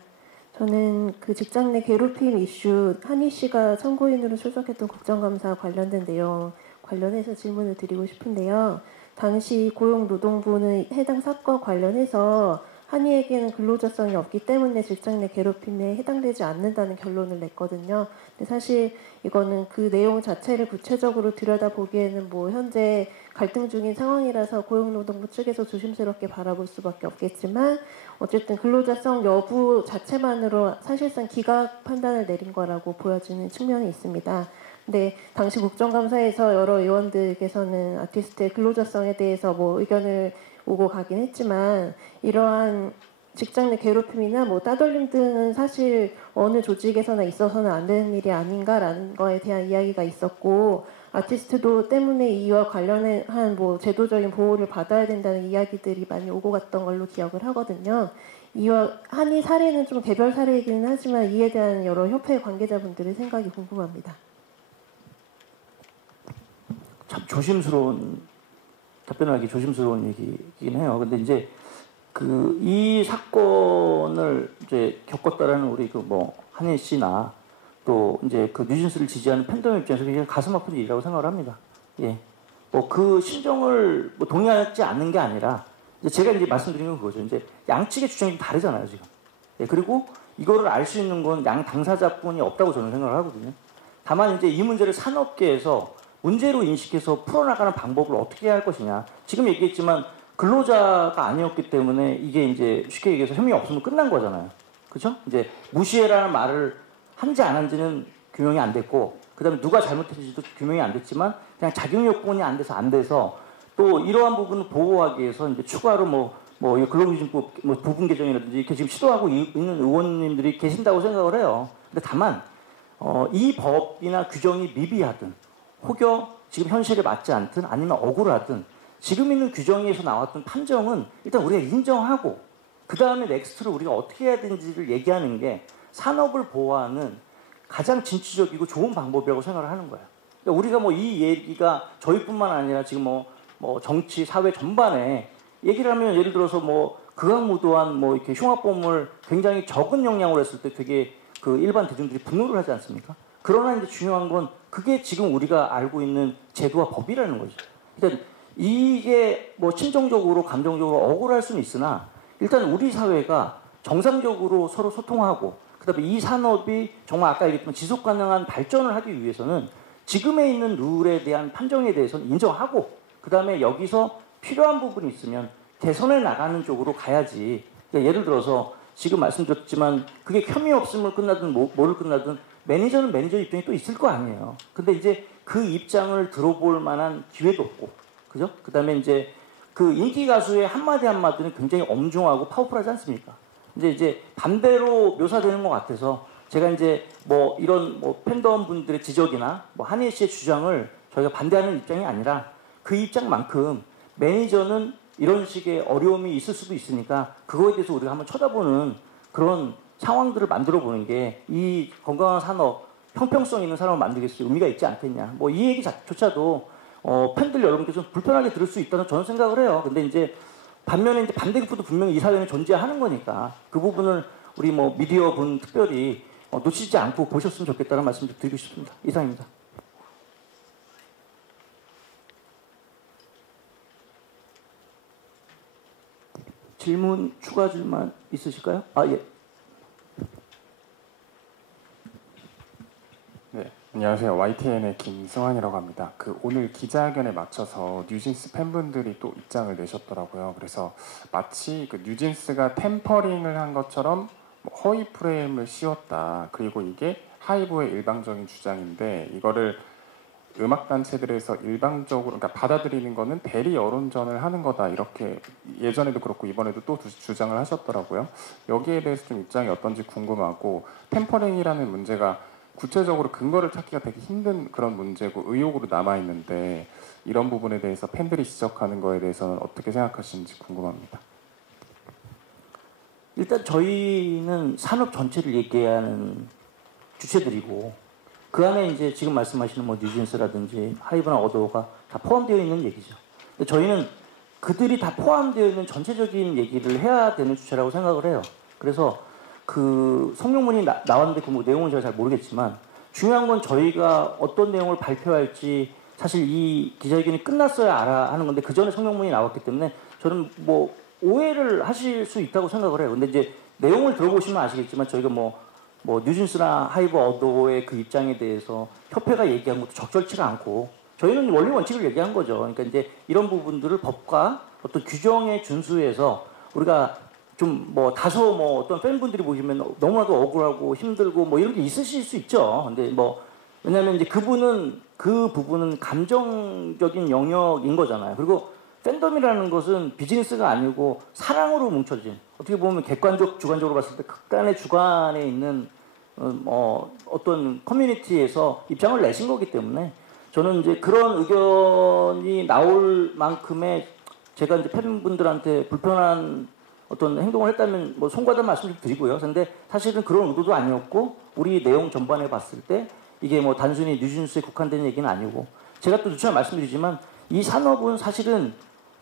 저는 그 직장 내 괴롭힘 이슈 한희 씨가 선고인으로 출석했던 국정감사 관련된 내용 관련해서 질문을 드리고 싶은데요. 당시 고용노동부는 해당 사건 관련해서 한희에게는 근로자성이 없기 때문에 직장 내 괴롭힘에 해당되지 않는다는 결론을 냈거든요. 근데 사실 이거는 그 내용 자체를 구체적으로 들여다보기에는 뭐 현재 갈등 중인 상황이라서 고용노동부 측에서 조심스럽게 바라볼 수밖에 없겠지만 어쨌든 근로자성 여부 자체만으로 사실상 기각 판단을 내린 거라고 보여지는 측면이 있습니다. 근데 당시 국정감사에서 여러 의원들께서는 아티스트의 근로자성에 대해서 뭐 의견을 오고 가긴 했지만 이러한 직장 내 괴롭힘이나 뭐 따돌림 등은 사실 어느 조직에서나 있어서는 안 되는 일이 아닌가라는 거에 대한 이야기가 있었고 아티스트도 때문에 이와 관련한 뭐 제도적인 보호를 받아야 된다는 이야기들이 많이 오고 갔던 걸로 기억을 하거든요. 이와 한이 사례는 좀 개별 사례이기는 하지만 이에 대한 여러 협회 관계자분들의 생각이 궁금합니다. 참 조심스러운 답변하기 조심스러운 얘기이긴 해요. 근데 이제 이 사건을 이제 겪었다라는 우리 한희 씨나 또 이제 뉴진스를 지지하는 팬덤 입장에서 굉장히 가슴 아픈 일이라고 생각을 합니다. 예. 그 심정을 동의하지 않는 게 아니라 제가 이제 말씀드리는 건 그거죠. 이제 양측의 주장이 다르잖아요, 지금. 예. 그리고 이거를 알 수 있는 건 양 당사자뿐이 없다고 저는 생각을 하거든요. 다만 이제 이 문제를 산업계에서 문제로 인식해서 풀어나가는 방법을 어떻게 해야 할 것이냐. 지금 얘기했지만 근로자가 아니었기 때문에 이게 이제 쉽게 얘기해서 혐의 없으면 끝난 거잖아요. 그렇죠? 이제 무시해라는 말을 한지 안 한지는 규명이 안 됐고 그다음에 누가 잘못했는지도 규명이 안 됐지만 그냥 자격 요건이 안 돼서 또 이러한 부분을 보호하기 위해서 이제 추가로 근로기준법 부분 개정이라든지 이렇게 지금 시도하고 있는 의원님들이 계신다고 생각을 해요. 근데 다만 이 법이나 규정이 미비하든 혹여 지금 현실에 맞지 않든 아니면 억울하든 지금 있는 규정에서 나왔던 판정은 일단 우리가 인정하고 그 다음에 넥스트로 우리가 어떻게 해야 되는지를 얘기하는 게 산업을 보호하는 가장 진취적이고 좋은 방법이라고 생각을 하는 거예요. 그러니까 우리가 이 얘기가 저희뿐만 아니라 지금 정치, 사회 전반에 얘기를 하면 예를 들어서 극악무도한 이렇게 흉악범을 굉장히 적은 영향으로 했을 때 되게 일반 대중들이 분노를 하지 않습니까? 그러나 이제 중요한 건 그게 지금 우리가 알고 있는 제도와 법이라는 거죠. 그러니까 이게 심정적으로 감정적으로 억울할 수는 있으나 일단 우리 사회가 정상적으로 서로 소통하고 그다음에 이 산업이 정말 아까 얘기했지만 지속 가능한 발전을 하기 위해서는 지금에 있는 룰에 대한 판정에 대해서는 인정하고 그 다음에 여기서 필요한 부분이 있으면 개선해 나가는 쪽으로 가야지. 그러니까 예를 들어서 지금 말씀드렸지만 그게 혐의 없음을 끝나든 뭐를 끝나든 매니저는 매니저 입장이 또 있을 거 아니에요. 근데 이제 그 입장을 들어볼 만한 기회도 없고, 그죠? 그 다음에 이제 그 인기 가수의 한마디 한마디는 굉장히 엄중하고 파워풀하지 않습니까? 이제 반대로 묘사되는 것 같아서 제가 이제 뭐 이런 뭐 팬덤 분들의 지적이나 뭐 한혜 씨의 주장을 저희가 반대하는 입장이 아니라 그 입장만큼 매니저는 이런 식의 어려움이 있을 수도 있으니까 그거에 대해서 우리가 한번 쳐다보는 그런 상황들을 만들어 보는 게 이 건강한 산업, 형평성 있는 산업을 만들기 위해서 의미가 있지 않겠냐. 뭐 이 얘기조차도 팬들 여러분께서 불편하게 들을 수 있다는 저는 생각을 해요. 근데 이제 반면에 이제 반대급부도 분명히 이 사회는 존재하는 거니까 그 부분을 우리 뭐 미디어 분 특별히 놓치지 않고 보셨으면 좋겠다는 말씀 좀 드리고 싶습니다. 이상입니다. 질문, 추가 질문 있으실까요? 아, 예. 네, 안녕하세요. YTN의 김승환이라고 합니다. 오늘 기자회견에 맞춰서 뉴진스 팬분들이 또 입장을 내셨더라고요. 그래서 마치 뉴진스가 템퍼링을 한 것처럼 허위 프레임을 씌웠다. 그리고 이게 하이브의 일방적인 주장인데 이거를 음악단체들에서 일방적으로 그러니까 받아들이는 거는 대리 여론전을 하는 거다 이렇게 예전에도 그렇고 이번에도 또 주장을 하셨더라고요. 여기에 대해서 좀 입장이 어떤지 궁금하고 템퍼링이라는 문제가 구체적으로 근거를 찾기가 되게 힘든 그런 문제고 의혹으로 남아있는데 이런 부분에 대해서 팬들이 지적하는 거에 대해서는 어떻게 생각하시는지 궁금합니다. 일단 저희는 산업 전체를 얘기하는 주체들이고 그 안에 이제 지금 말씀하시는 뭐 뉴진스라든지 하이브나 어도어가 다 포함되어 있는 얘기죠. 근데 저희는 그들이 다 포함되어 있는 전체적인 얘기를 해야 되는 주체라고 생각을 해요. 그래서 그 성명문이 나왔는데 그 뭐 내용은 제가 잘 모르겠지만 중요한 건 저희가 어떤 내용을 발표할지 사실 이 기자회견이 끝났어야 알아 하는 건데 그 전에 성명문이 나왔기 때문에 저는 뭐 오해를 하실 수 있다고 생각을 해요. 근데 이제 내용을 들어보시면 아시겠지만 저희가 뭐 뉴진스나 하이브 어도의 그 입장에 대해서 협회가 얘기한 것도 적절치가 않고 저희는 원리 원칙을 얘기한 거죠. 그러니까 이제 이런 부분들을 법과 어떤 규정에 준수해서 우리가 좀 뭐 다소 뭐 어떤 팬분들이 보시면 너무나도 억울하고 힘들고 뭐 이런 게 있으실 수 있죠. 근데 뭐 왜냐하면 이제 그 부분은 감정적인 영역인 거잖아요. 그리고 팬덤이라는 것은 비즈니스가 아니고 사랑으로 뭉쳐진 어떻게 보면 객관적 주관적으로 봤을 때 극단의 주관에 있는 어떤 커뮤니티에서 입장을 내신 거기 때문에 저는 이제 그런 의견이 나올 만큼의 제가 이제 팬분들한테 불편한 어떤 행동을 했다면 뭐 송구하다는 말씀 좀 드리고요. 근데 사실은 그런 의도도 아니었고 우리 내용 전반에 봤을 때 이게 뭐 단순히 뉴진스에 국한된 얘기는 아니고 제가 또 누차 말씀드리지만 이 산업은 사실은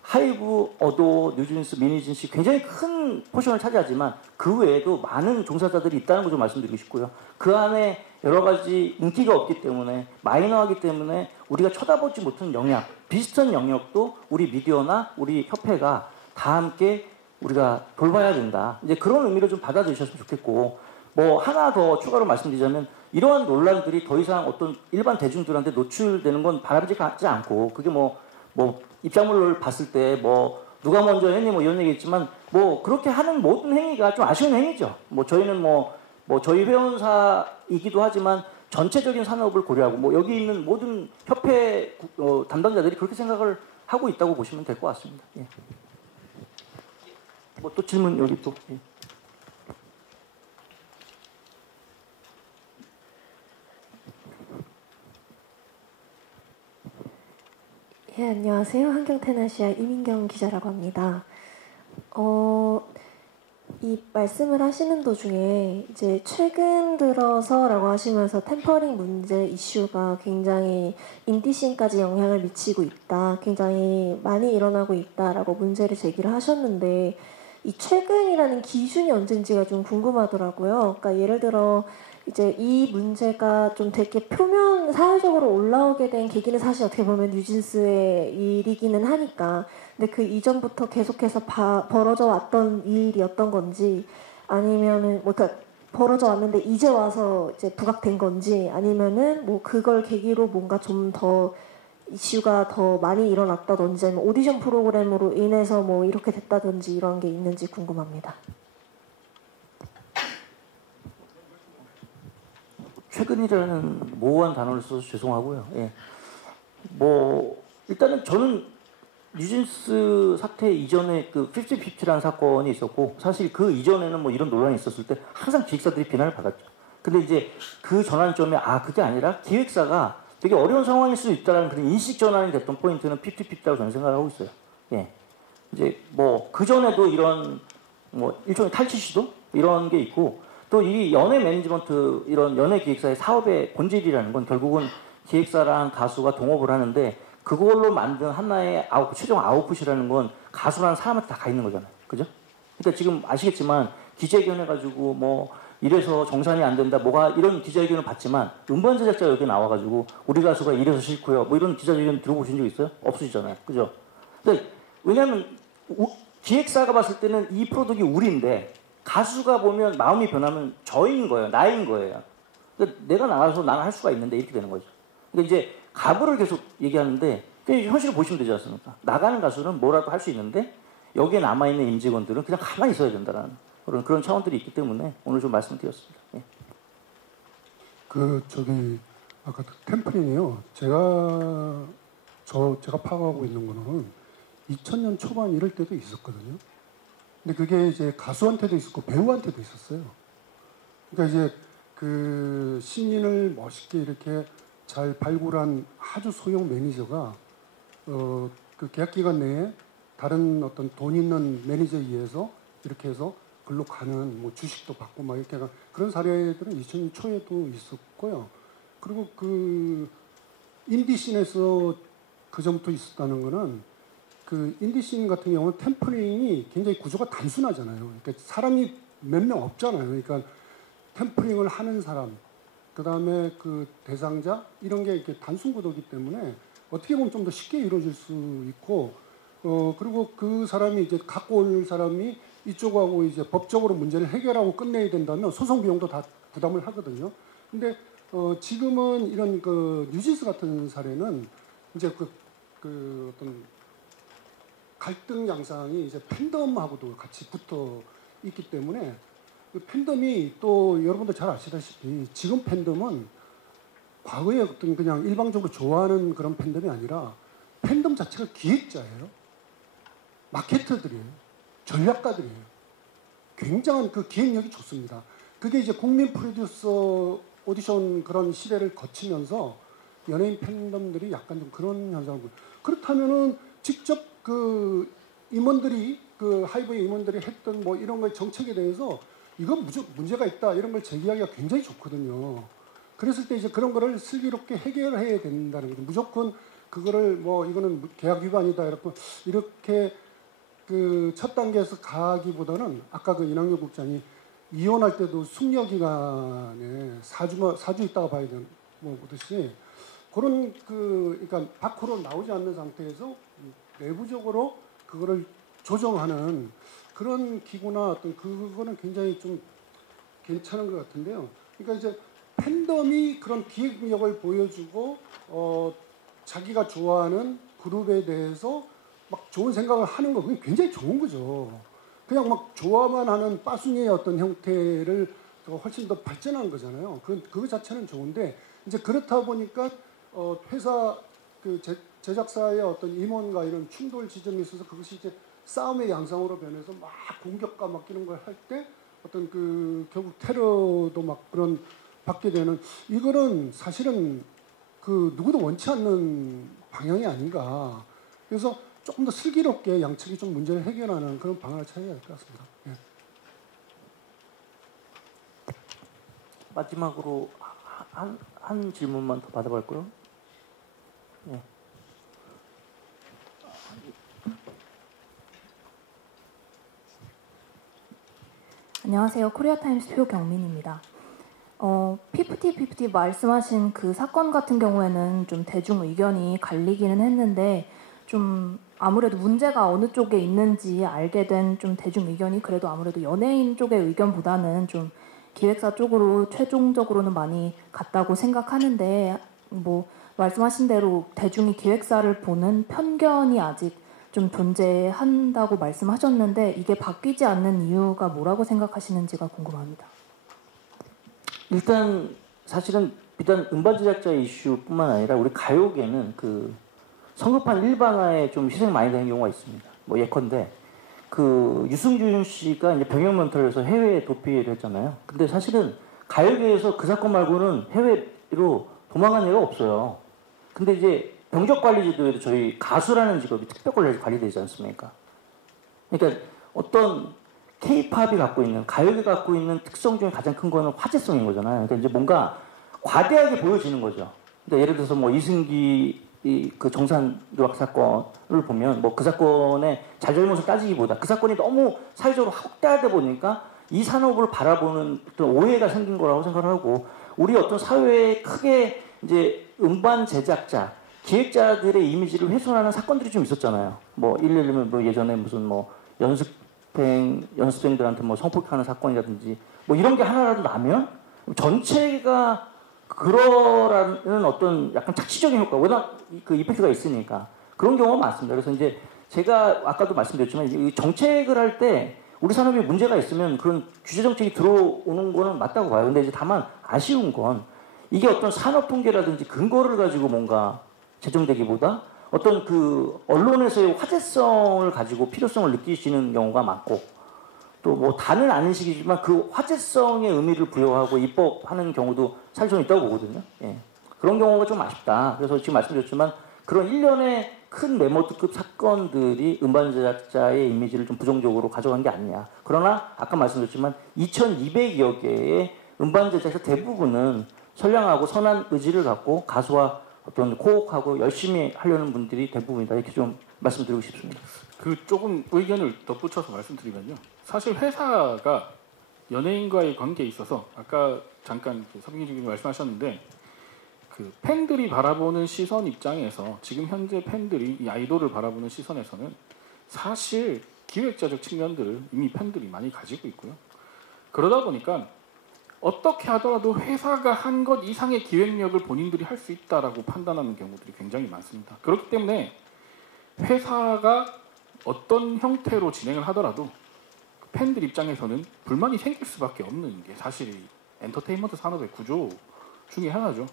하이브, 어도, 뉴진스, 미니진스 굉장히 큰 포션을 차지하지만 그 외에도 많은 종사자들이 있다는 거 좀 말씀드리고 싶고요. 그 안에 여러 가지 인기가 없기 때문에 마이너하기 때문에 우리가 쳐다보지 못한 영역, 비슷한 영역도 우리 미디어나 우리 협회가 다 함께 우리가 돌봐야 된다. 이제 그런 의미로 좀 받아들이셨으면 좋겠고 뭐 하나 더 추가로 말씀드리자면 이러한 논란들이 더 이상 어떤 일반 대중들한테 노출되는 건 바람직하지 않고 그게 뭐 입장물을 봤을 때 뭐 누가 먼저 했니 뭐 이런 얘기했지만 뭐 그렇게 하는 모든 행위가 좀 아쉬운 행위죠. 뭐 저희는 뭐 저희 회원사이기도 하지만 전체적인 산업을 고려하고 뭐 여기 있는 모든 협회 담당자들이 그렇게 생각을 하고 있다고 보시면 될 것 같습니다. 예. 뭐 또 질문 여기 또. 예. 예, 안녕하세요. 한경테나시아 이민경 기자라고 합니다. 이 말씀을 하시는 도중에 이제 최근 들어서라고 하시면서 템퍼링 문제 이슈가 굉장히 인디씬까지 영향을 미치고 있다. 굉장히 많이 일어나고 있다라고 문제를 제기를 하셨는데 이 최근이라는 기준이 언젠지가 좀 궁금하더라고요. 그러니까 예를 들어 이제 이 문제가 좀 되게 표면 사회적으로 올라오게 된 계기는 사실 어떻게 보면 뉴진스의 일이기는 하니까 근데 그 이전부터 계속해서 벌어져 왔던 일이었던 건지 아니면은 뭐 그러니까 벌어져 왔는데 이제 와서 이제 부각된 건지 아니면은 뭐 그걸 계기로 뭔가 좀 더 이슈가 더 많이 일어났다든지 아니면 오디션 프로그램으로 인해서 뭐 이렇게 됐다든지 이런 게 있는지 궁금합니다. 최근이라는 모호한 단어를 써서 죄송하고요. 예. 뭐 일단은 저는 뉴진스 사태 이전에 그 50-50라는 사건이 있었고 사실 그 이전에는 뭐 이런 논란이 있었을 때 항상 기획사들이 비난을 받았죠. 근데 이제 그 전환점에 그게 아니라 기획사가 되게 어려운 상황일 수 있다는 그런 인식 전환이 됐던 포인트는 50-50라고 저는 생각을 하고 있어요. 예. 이제 뭐 그 전에도 이런 뭐 일종의 탈취 시도 이런 게 있고 또 이 연예 매니지먼트 이런 연예 기획사의 사업의 본질이라는 건 결국은 기획사랑 가수가 동업을 하는데 그걸로 만든 하나의 최종 아웃풋이라는 건 가수라는 사람한테 다 가 있는 거잖아요. 그죠? 그러니까 지금 아시겠지만 기자회견 해가지고 뭐 이래서 정산이 안 된다 뭐가 이런 기자회견을 봤지만 음반 제작자가 여기 나와가지고 우리 가수가 이래서 싫고요 뭐 이런 기자회견 들어보신 적 있어요? 없으시잖아요. 그죠? 근데 왜냐하면 기획사가 봤을 때는 이 프로덕이 우리인데 가수가 보면 마음이 변하면 저인 거예요. 나인 거예요. 그러니까 내가 나가서 나는 할 수가 있는데 이렇게 되는 거죠. 그러니까 이제 가부를 계속 얘기하는데 현실을 보시면 되지 않습니까? 나가는 가수는 뭐라도 할 수 있는데 여기에 남아있는 임직원들은 그냥 가만히 있어야 된다는 그런 차원들이 있기 때문에 오늘 좀 말씀드렸습니다. 예. 아까 템플링이요. 제가 파악하고 있는 거는 2000년 초반 이럴 때도 있었거든요. 근데 그게 이제 가수한테도 있었고 배우한테도 있었어요. 그러니까 이제 그 신인을 멋있게 이렇게 잘 발굴한 아주 소형 매니저가 그 계약 기간 내에 다른 어떤 돈 있는 매니저에 의해서 이렇게 해서 글로 가는 뭐 주식도 받고 막 이렇게 그런 사례들은 2000년 초에도 있었고요. 그리고 그 인디씬에서 그 전부터 있었다는 거는 그 인디씬 같은 경우는 템플링이 굉장히 구조가 단순하잖아요. 그러니까 사람이 몇 명 없잖아요. 그러니까 템플링을 하는 사람, 그 다음에 그 대상자 이런 게 이렇게 단순 구도이기 때문에 어떻게 보면 좀 더 쉽게 이루어질 수 있고, 그리고 그 사람이 이제 갖고 올 사람이 이쪽하고 이제 법적으로 문제를 해결하고 끝내야 된다면 소송 비용도 다 부담을 하거든요. 근데 지금은 이런 그 뉴진스 같은 사례는 이제 그 어떤 갈등 양상이 이제 팬덤하고도 같이 붙어 있기 때문에 그 팬덤이 또 여러분도 잘 아시다시피 지금 팬덤은 과거에 어떤 그냥 일방적으로 좋아하는 그런 팬덤이 아니라 팬덤 자체가 기획자예요. 마케터들이에요. 전략가들이에요. 굉장한 그 기획력이 좋습니다. 그게 이제 국민 프로듀서 오디션 그런 시대를 거치면서 연예인 팬덤들이 약간 좀 그런 현상을 보여요. 그렇다면은 직접 그 임원들이 그 하이브의 임원들이 했던 뭐 이런 거의 정책에 대해서 이건 문제가 있다 이런 걸 제기하기가 굉장히 좋거든요. 그랬을 때 이제 그런 거를 슬기롭게 해결해야 된다는 거죠. 무조건 그거를 뭐 이거는 계약 위반이다 이렇게 그 첫 단계에서 가기보다는 아까 그 이낙연 국장이 이혼할 때도 숙려 기간에 4주 있다가 봐야 되는 뭐 보듯이 그런 그러니까 밖으로 나오지 않는 상태에서 내부적으로 그거를 조정하는 그런 기구나 어떤 그거는 굉장히 좀 괜찮은 것 같은데요. 그러니까 이제 팬덤이 그런 기획력을 보여주고 자기가 좋아하는 그룹에 대해서 막 좋은 생각을 하는 거 그게 굉장히 좋은 거죠. 그냥 막 좋아만 하는 빠순이의 어떤 형태를 훨씬 더 발전한 거잖아요. 그거 자체는 좋은데 이제 그렇다 보니까 회사 그 제작사의 어떤 임원과 이런 충돌 지점이 있어서 그것이 이제 싸움의 양상으로 변해서 막 공격과 막 이런 걸 할 때 어떤 그 결국 테러도 막 그런 받게 되는 이거는 사실은 그 누구도 원치 않는 방향이 아닌가. 그래서 조금 더 슬기롭게 양측이 좀 문제를 해결하는 그런 방안을 찾아야 될 것 같습니다. 예. 마지막으로 한 질문만 더 받아볼까요? 예. 안녕하세요. 코리아타임스 표경민입니다. 50-50 말씀하신 그 사건 같은 경우에는 좀 대중 의견이 갈리기는 했는데 좀 아무래도 문제가 어느 쪽에 있는지 알게 된 좀 대중 의견이 그래도 아무래도 연예인 쪽의 의견보다는 좀 기획사 쪽으로 최종적으로는 많이 갔다고 생각하는데 뭐 말씀하신 대로 대중이 기획사를 보는 편견이 아직 좀 존재한다고 말씀하셨는데 이게 바뀌지 않는 이유가 뭐라고 생각하시는지가 궁금합니다. 일단 사실은 비단 음반 제작자 이슈뿐만 아니라 우리 가요계는 그 성급한 일반화에 좀 희생 많이 되는 경우가 있습니다. 뭐 예컨대 그 유승준 씨가 이제 병역 면탈을 해서 해외에 도피를 했잖아요. 근데 사실은 가요계에서 그 사건 말고는 해외로 도망간 예가 없어요. 근데 이제 병적 관리 제도에도 저희 가수라는 직업이 특별 관리되지 않습니까? 그러니까 어떤 K-팝이 갖고 있는, 가요계 갖고 있는 특성 중에 가장 큰 거는 화제성인 거잖아요. 그러니까 이제 뭔가 과대하게 보여지는 거죠. 그러니까 예를 들어서 뭐 이승기 그 정산 유학 사건을 보면 뭐 그 사건의 잘잘못을 따지기보다 그 사건이 너무 사회적으로 확대하다 보니까 이 산업을 바라보는 어떤 오해가 생긴 거라고 생각을 하고, 우리 어떤 사회에 크게 이제 음반 제작자, 기획자들의 이미지를 훼손하는 사건들이 좀 있었잖아요. 뭐 예를 들면 뭐 예전에 무슨 뭐 연습생들한테 뭐 성폭행하는 사건이라든지 뭐 이런 게 하나라도 나면 전체가 그러라는 어떤 약간 착시적인 효과, 워낙 그 이펙트가 있으니까 그런 경우가 많습니다. 그래서 이제 제가 아까도 말씀드렸지만 이 정책을 할 때 우리 산업에 문제가 있으면 그런 규제 정책이 들어오는 거는 맞다고 봐요. 근데 이제 다만 아쉬운 건 이게 어떤 산업 통계라든지 근거를 가지고 뭔가 제정되기보다 어떤 그 언론에서의 화제성을 가지고 필요성을 느끼시는 경우가 많고, 또 뭐 다는 아닌 식이지만 그 화제성의 의미를 부여하고 입법하는 경우도 사실 저는 있다고 보거든요. 예. 그런 경우가 좀 아쉽다. 그래서 지금 말씀드렸지만 그런 일련의 큰 메모드급 사건들이 음반 제작자의 이미지를 좀 부정적으로 가져간 게 아니냐. 그러나 아까 말씀드렸지만 2200여 개의 음반 제작자 대부분은 선량하고 선한 의지를 갖고 가수와 어떤 코옥하고 열심히 하려는 분들이 대부분이다. 이렇게 좀 말씀드리고 싶습니다. 그 조금 의견을 덧붙여서 말씀드리면요. 사실 회사가 연예인과의 관계에 있어서 아까 잠깐 서빙희 주님이 말씀하셨는데 그 팬들이 바라보는 시선 입장에서 지금 현재 팬들이 이 아이돌을 바라보는 시선에서는 사실 기획자적 측면들을 이미 팬들이 많이 가지고 있고요. 그러다 보니까 어떻게 하더라도 회사가 한 것 이상의 기획력을 본인들이 할 수 있다라고 판단하는 경우들이 굉장히 많습니다. 그렇기 때문에 회사가 어떤 형태로 진행을 하더라도 팬들 입장에서는 불만이 생길 수밖에 없는 게 사실 엔터테인먼트 산업의 구조 중에 하나죠.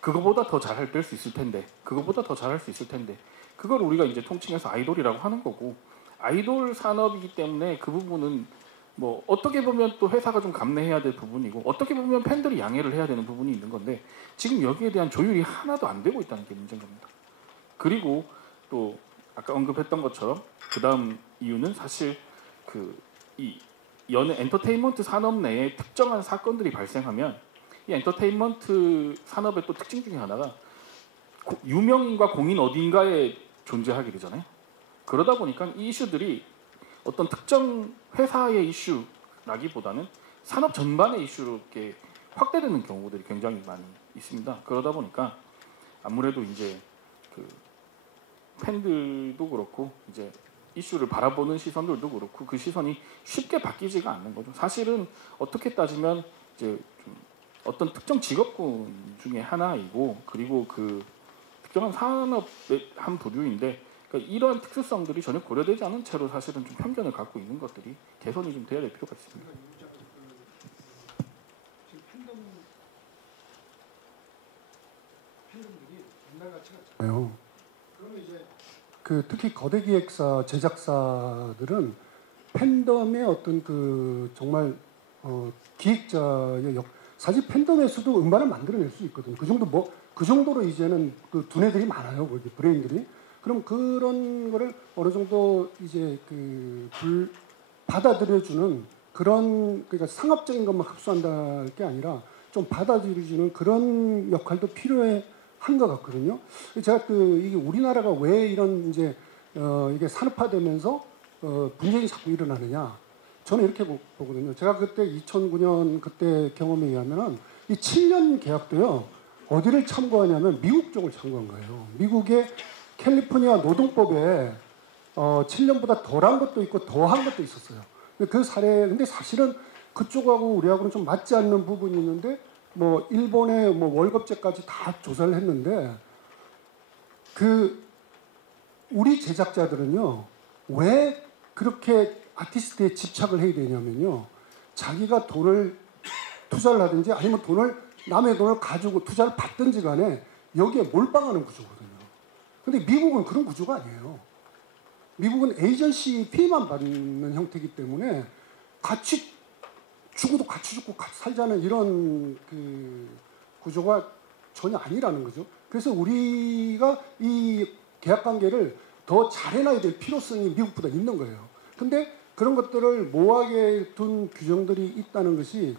그거보다 더 잘할 수 있을 텐데, 그거보다 더 잘할 수 있을 텐데, 그걸 우리가 이제 통칭해서 아이돌이라고 하는 거고, 아이돌 산업이기 때문에 그 부분은 뭐 어떻게 보면 또 회사가 좀 감내해야 될 부분이고, 어떻게 보면 팬들이 양해를 해야 되는 부분이 있는 건데 지금 여기에 대한 조율이 하나도 안 되고 있다는 게 문제인 겁니다. 그리고 또 아까 언급했던 것처럼 그 다음 이유는 사실 이 엔터테인먼트 산업 내에 특정한 사건들이 발생하면 이 엔터테인먼트 산업의 또 특징 중에 하나가 유명인과 공인 어딘가에 존재하게 되잖아요. 그러다 보니까 이 이슈들이 어떤 특정 회사의 이슈라기보다는 산업 전반의 이슈로 이렇게 확대되는 경우들이 굉장히 많이 있습니다. 그러다 보니까 아무래도 이제 그 팬들도 그렇고 이제 이슈를 바라보는 시선들도 그렇고 그 시선이 쉽게 바뀌지가 않는 거죠. 사실은 어떻게 따지면 이제 좀 어떤 특정 직업군 중에 하나이고, 그리고 그 특정한 산업의 한 부류인데, 그러니까 이러한 특수성들이 전혀 고려되지 않은 채로 사실은 좀 편견을 갖고 있는 것들이 개선이 좀 돼야 될 필요가 있습니다. 팬덤들이 옛날 같지가 않아요. 그러면 이제 그 특히 거대 기획사 제작사들은 팬덤의 어떤 그 정말 기획자의 사실 팬덤에서도 음반을 만들어낼 수 있거든요. 그 정도로 이제는 그 두뇌들이 많아요. 거기 브레인들이. 그럼 그런 거를 어느 정도 이제 받아들여주는 그런, 그러니까 상업적인 것만 흡수한다 게 아니라 좀 받아들여주는 그런 역할도 필요한 것 같거든요. 제가 이게 우리나라가 왜 이런 이제 이게 산업화되면서 분쟁이 자꾸 일어나느냐, 저는 이렇게 보거든요. 제가 그때 2009년 그때 경험에 의하면은 이 7년 계약도요, 어디를 참고하냐면 미국 쪽을 참고한 거예요. 미국의 캘리포니아 노동법에 7년보다 덜한 것도 있고 더한 것도 있었어요. 그 사례, 근데 사실은 그쪽하고 우리하고는 좀 맞지 않는 부분이 있는데 뭐 일본의 뭐 월급제까지 다 조사를 했는데 그 우리 제작자들은요 왜 그렇게 아티스트에 집착을 해야 되냐면요 자기가 돈을 투자를 하든지 아니면 남의 돈을 가지고 투자를 받든지 간에 여기에 몰빵하는 구조거든요. 근데 미국은 그런 구조가 아니에요. 미국은 에이전시 피만 받는 형태이기 때문에 같이 죽어도 같이 죽고 같이 살자는 이런 그 구조가 전혀 아니라는 거죠. 그래서 우리가 이 계약 관계를 더 잘해놔야 될 필요성이 미국보다 있는 거예요. 근데 그런 것들을 모호하게 둔 규정들이 있다는 것이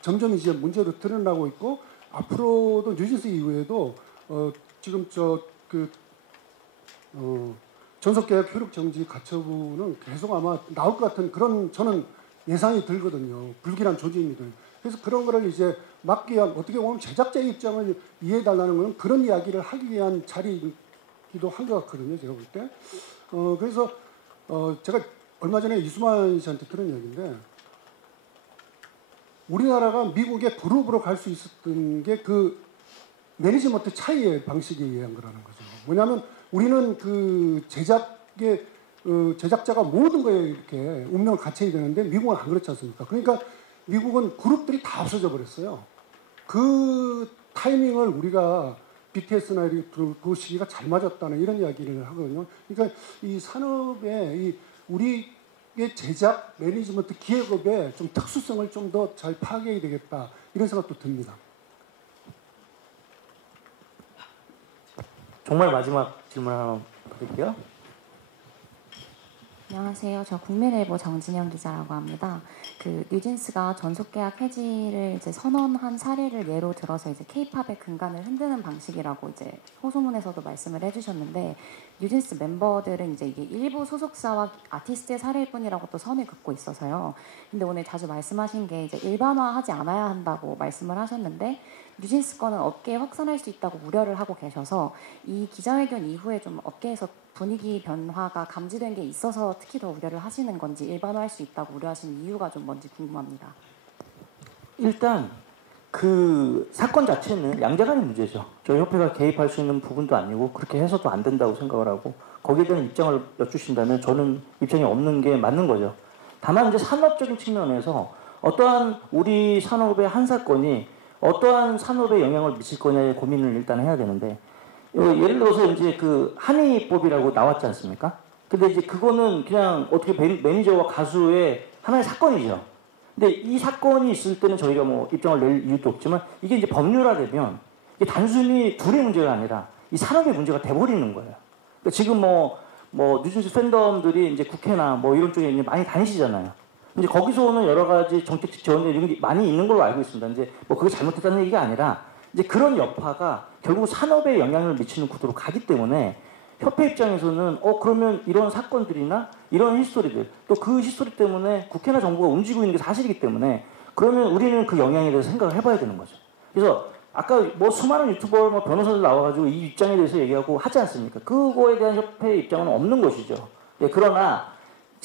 점점 이제 문제로 드러나고 있고 앞으로도 뉴진스 이후에도 지금 전속계약 효력 정지 가처분은 계속 아마 나올 것 같은 그런 저는 예상이 들거든요. 불길한 조짐이들. 그래서 그런 거를 이제 막기 위한 어떻게 보면 제작자의 입장을 이해해달라는 것은 그런 이야기를 하기 위한 자리이기도 한 것 같거든요. 제가 볼 때. 그래서 제가 얼마 전에 이수만 씨한테 들은 얘기인데 우리나라가 미국의 그룹으로 갈 수 있었던 게 그 매니지먼트 차이의 방식에 의한 거라는 거죠. 뭐냐면 우리는 그 제작자가 모든 거에 이렇게 운명을 갖춰야 되는데 미국은 안 그렇지 않습니까? 그러니까 미국은 그룹들이 다 없어져 버렸어요. 그 타이밍을 우리가 BTS나 그 시기가 잘 맞았다는 이런 이야기를 하거든요. 그러니까 이 산업의 우리의 제작, 매니지먼트, 기획업의 좀 특수성을 좀 더 잘 파악해야 되겠다 이런 생각도 듭니다. 정말 마지막 질문 하나 드릴게요. 안녕하세요. 저 국민일보 정진영 기자라고 합니다. 그 뉴진스가 전속계약 해지를 이제 선언한 사례를 예로 들어서 이제 K-팝의 근간을 흔드는 방식이라고 이제 호소문에서도 말씀을 해주셨는데 뉴진스 멤버들은 이제 이게 일부 소속사와 아티스트의 사례일 뿐이라고 또 선을 긋고 있어서요. 근데 오늘 자주 말씀하신 게 이제 일반화하지 않아야 한다고 말씀을 하셨는데 뉴진스 거는 업계에 확산할 수 있다고 우려를 하고 계셔서 이 기자회견 이후에 좀 업계에서 분위기 변화가 감지된 게 있어서 특히 더 우려를 하시는 건지 일반화할 수 있다고 우려하시는 이유가 좀 뭔지 궁금합니다. 일단 그 사건 자체는 양자간의 문제죠. 저희 협회가 개입할 수 있는 부분도 아니고 그렇게 해서도 안 된다고 생각을 하고 거기에 대한 입장을 여쭈신다면 저는 입장이 없는 게 맞는 거죠. 다만 이제 산업적인 측면에서 어떠한 우리 산업의 한 사건이 어떠한 산업에 영향을 미칠 거냐의 고민을 일단 해야 되는데 예를 들어서 이제 그 한의법이라고 나왔지 않습니까? 근데 이제 그거는 그냥 어떻게 매니저와 가수의 하나의 사건이죠. 근데 이 사건이 있을 때는 저희가 뭐 입장을 낼 이유도 없지만 이게 이제 법률화되면 이게 단순히 둘의 문제가 아니라 이 산업의 문제가 돼버리는 거예요. 그러니까 지금 뭐 뉴진스 팬덤들이 이제 국회나 뭐 이런 쪽에 이제 많이 다니시잖아요. 이제 거기서 오는 여러 가지 정책적 지원들 이런 게 많이 있는 걸로 알고 있습니다. 이제 뭐 그게 잘못됐다는 얘기가 아니라 이제 그런 여파가 결국 산업에 영향을 미치는 구도로 가기 때문에 협회 입장에서는 그러면 이런 사건들이나 이런 히스토리들 또 그 히스토리 때문에 국회나 정부가 움직이고 있는 게 사실이기 때문에 그러면 우리는 그 영향에 대해서 생각을 해봐야 되는 거죠. 그래서 아까 뭐 수많은 유튜버 뭐 변호사들 나와가지고 이 입장에 대해서 얘기하고 하지 않습니까? 그거에 대한 협회의 입장은 없는 것이죠. 예, 그러나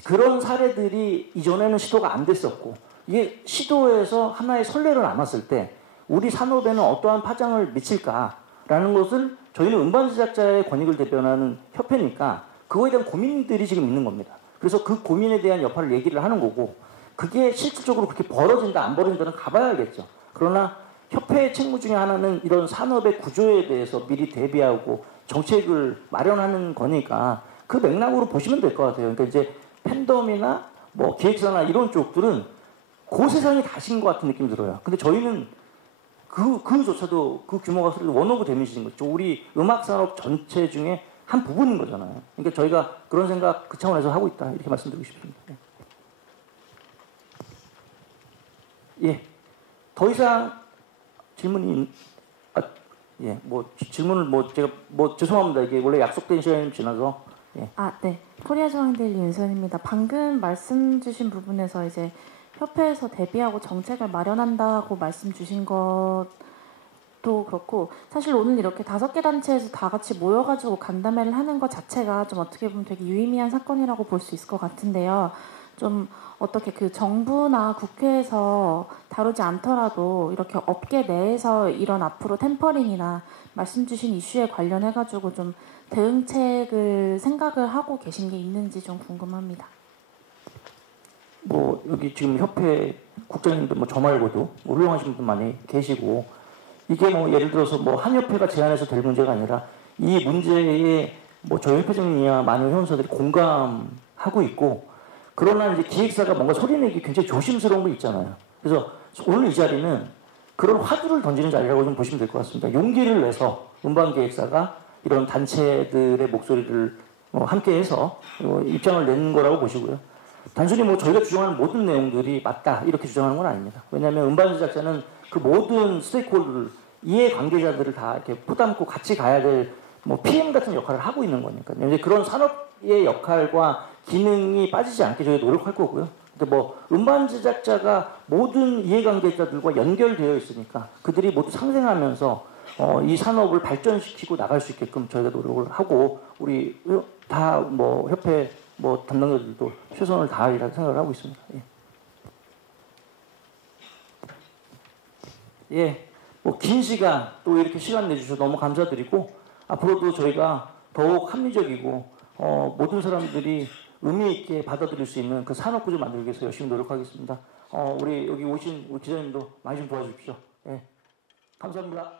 그런 사례들이 이전에는 시도가 안 됐었고 이게 시도해서 하나의 선례로 남았을 때 우리 산업에는 어떠한 파장을 미칠까라는 것을 저희는 음반 제작자의 권익을 대변하는 협회니까 그거에 대한 고민들이 지금 있는 겁니다. 그래서 그 고민에 대한 여파를 얘기를 하는 거고 그게 실질적으로 그렇게 벌어진다 안 벌어진다는 가봐야겠죠. 그러나 협회의 책무 중에 하나는 이런 산업의 구조에 대해서 미리 대비하고 정책을 마련하는 거니까 그 맥락으로 보시면 될 것 같아요. 그러니까 이제 팬덤이나 뭐 기획사나 이런 쪽들은 그 세상이 다신 것 같은 느낌이 들어요. 근데 저희는 그조차도 그 규모가 원 오브 데미지인 거죠. 우리 음악 산업 전체 중에 한 부분인 거잖아요. 그러니까 저희가 그런 생각 그 차원에서 하고 있다 이렇게 말씀드리고 싶습니다. 예, 더 이상 질문이 질문을 제가 죄송합니다. 이게 원래 약속된 시간이 지나서. 예. 네. 코리아 저항데일리 윤선입니다. 방금 말씀 주신 부분에서 이제 협회에서 대비하고 정책을 마련한다고 말씀 주신 것도 그렇고 사실 오늘 이렇게 5개 단체에서 다 같이 모여가지고 간담회를 하는 것 자체가 좀 어떻게 보면 되게 유의미한 사건이라고 볼 수 있을 것 같은데요. 좀 어떻게 그 정부나 국회에서 다루지 않더라도 이렇게 업계 내에서 이런 앞으로 템퍼링이나 말씀 주신 이슈에 관련해가지고 좀 대응책을 생각을 하고 계신 게 있는지 좀 궁금합니다. 뭐 여기 지금 협회 국장님들 뭐 저 말고도 훌륭하신 분들 많이 계시고 이게 뭐 예를 들어서 뭐 한 협회가 제안해서 될 문제가 아니라 이 문제에 뭐 저희 협회장님이나 많은 회원사들이 공감하고 있고 그러나 이제 기획사가 뭔가 소리내기 굉장히 조심스러운 거 있잖아요. 그래서 오늘 이 자리는 그런 화두를 던지는 자리라고 좀 보시면 될 것 같습니다. 용기를 내서 음반기획사가 이런 단체들의 목소리를 함께해서 입장을 낸 거라고 보시고요. 단순히 뭐 저희가 주장하는 모든 내용들이 맞다 이렇게 주장하는 건 아닙니다. 왜냐하면 음반 제작자는 그 모든 스테이크홀더를 이해 관계자들을 다 이렇게 포담고 같이 가야 될 뭐 PM 같은 역할을 하고 있는 거니까요. 이제 그런 산업의 역할과 기능이 빠지지 않게 저희가 노력할 거고요. 근데 뭐 음반 제작자가 모든 이해관계자들과 연결되어 있으니까 그들이 모두 상생하면서 이 산업을 발전시키고 나갈 수 있게끔 저희가 노력을 하고 우리 다 뭐 협회 뭐 담당자들도 최선을 다하리라 생각을 하고 있습니다. 예, 뭐 긴 시간 또 이렇게 시간 내주셔서 너무 감사드리고 앞으로도 저희가 더욱 합리적이고 모든 사람들이 의미 있게 받아들일 수 있는 그 산업 구조 만들기 위해서 열심히 노력하겠습니다. 우리 여기 오신 우리 기자님도 많이 좀 도와주십시오. 예, 감사합니다.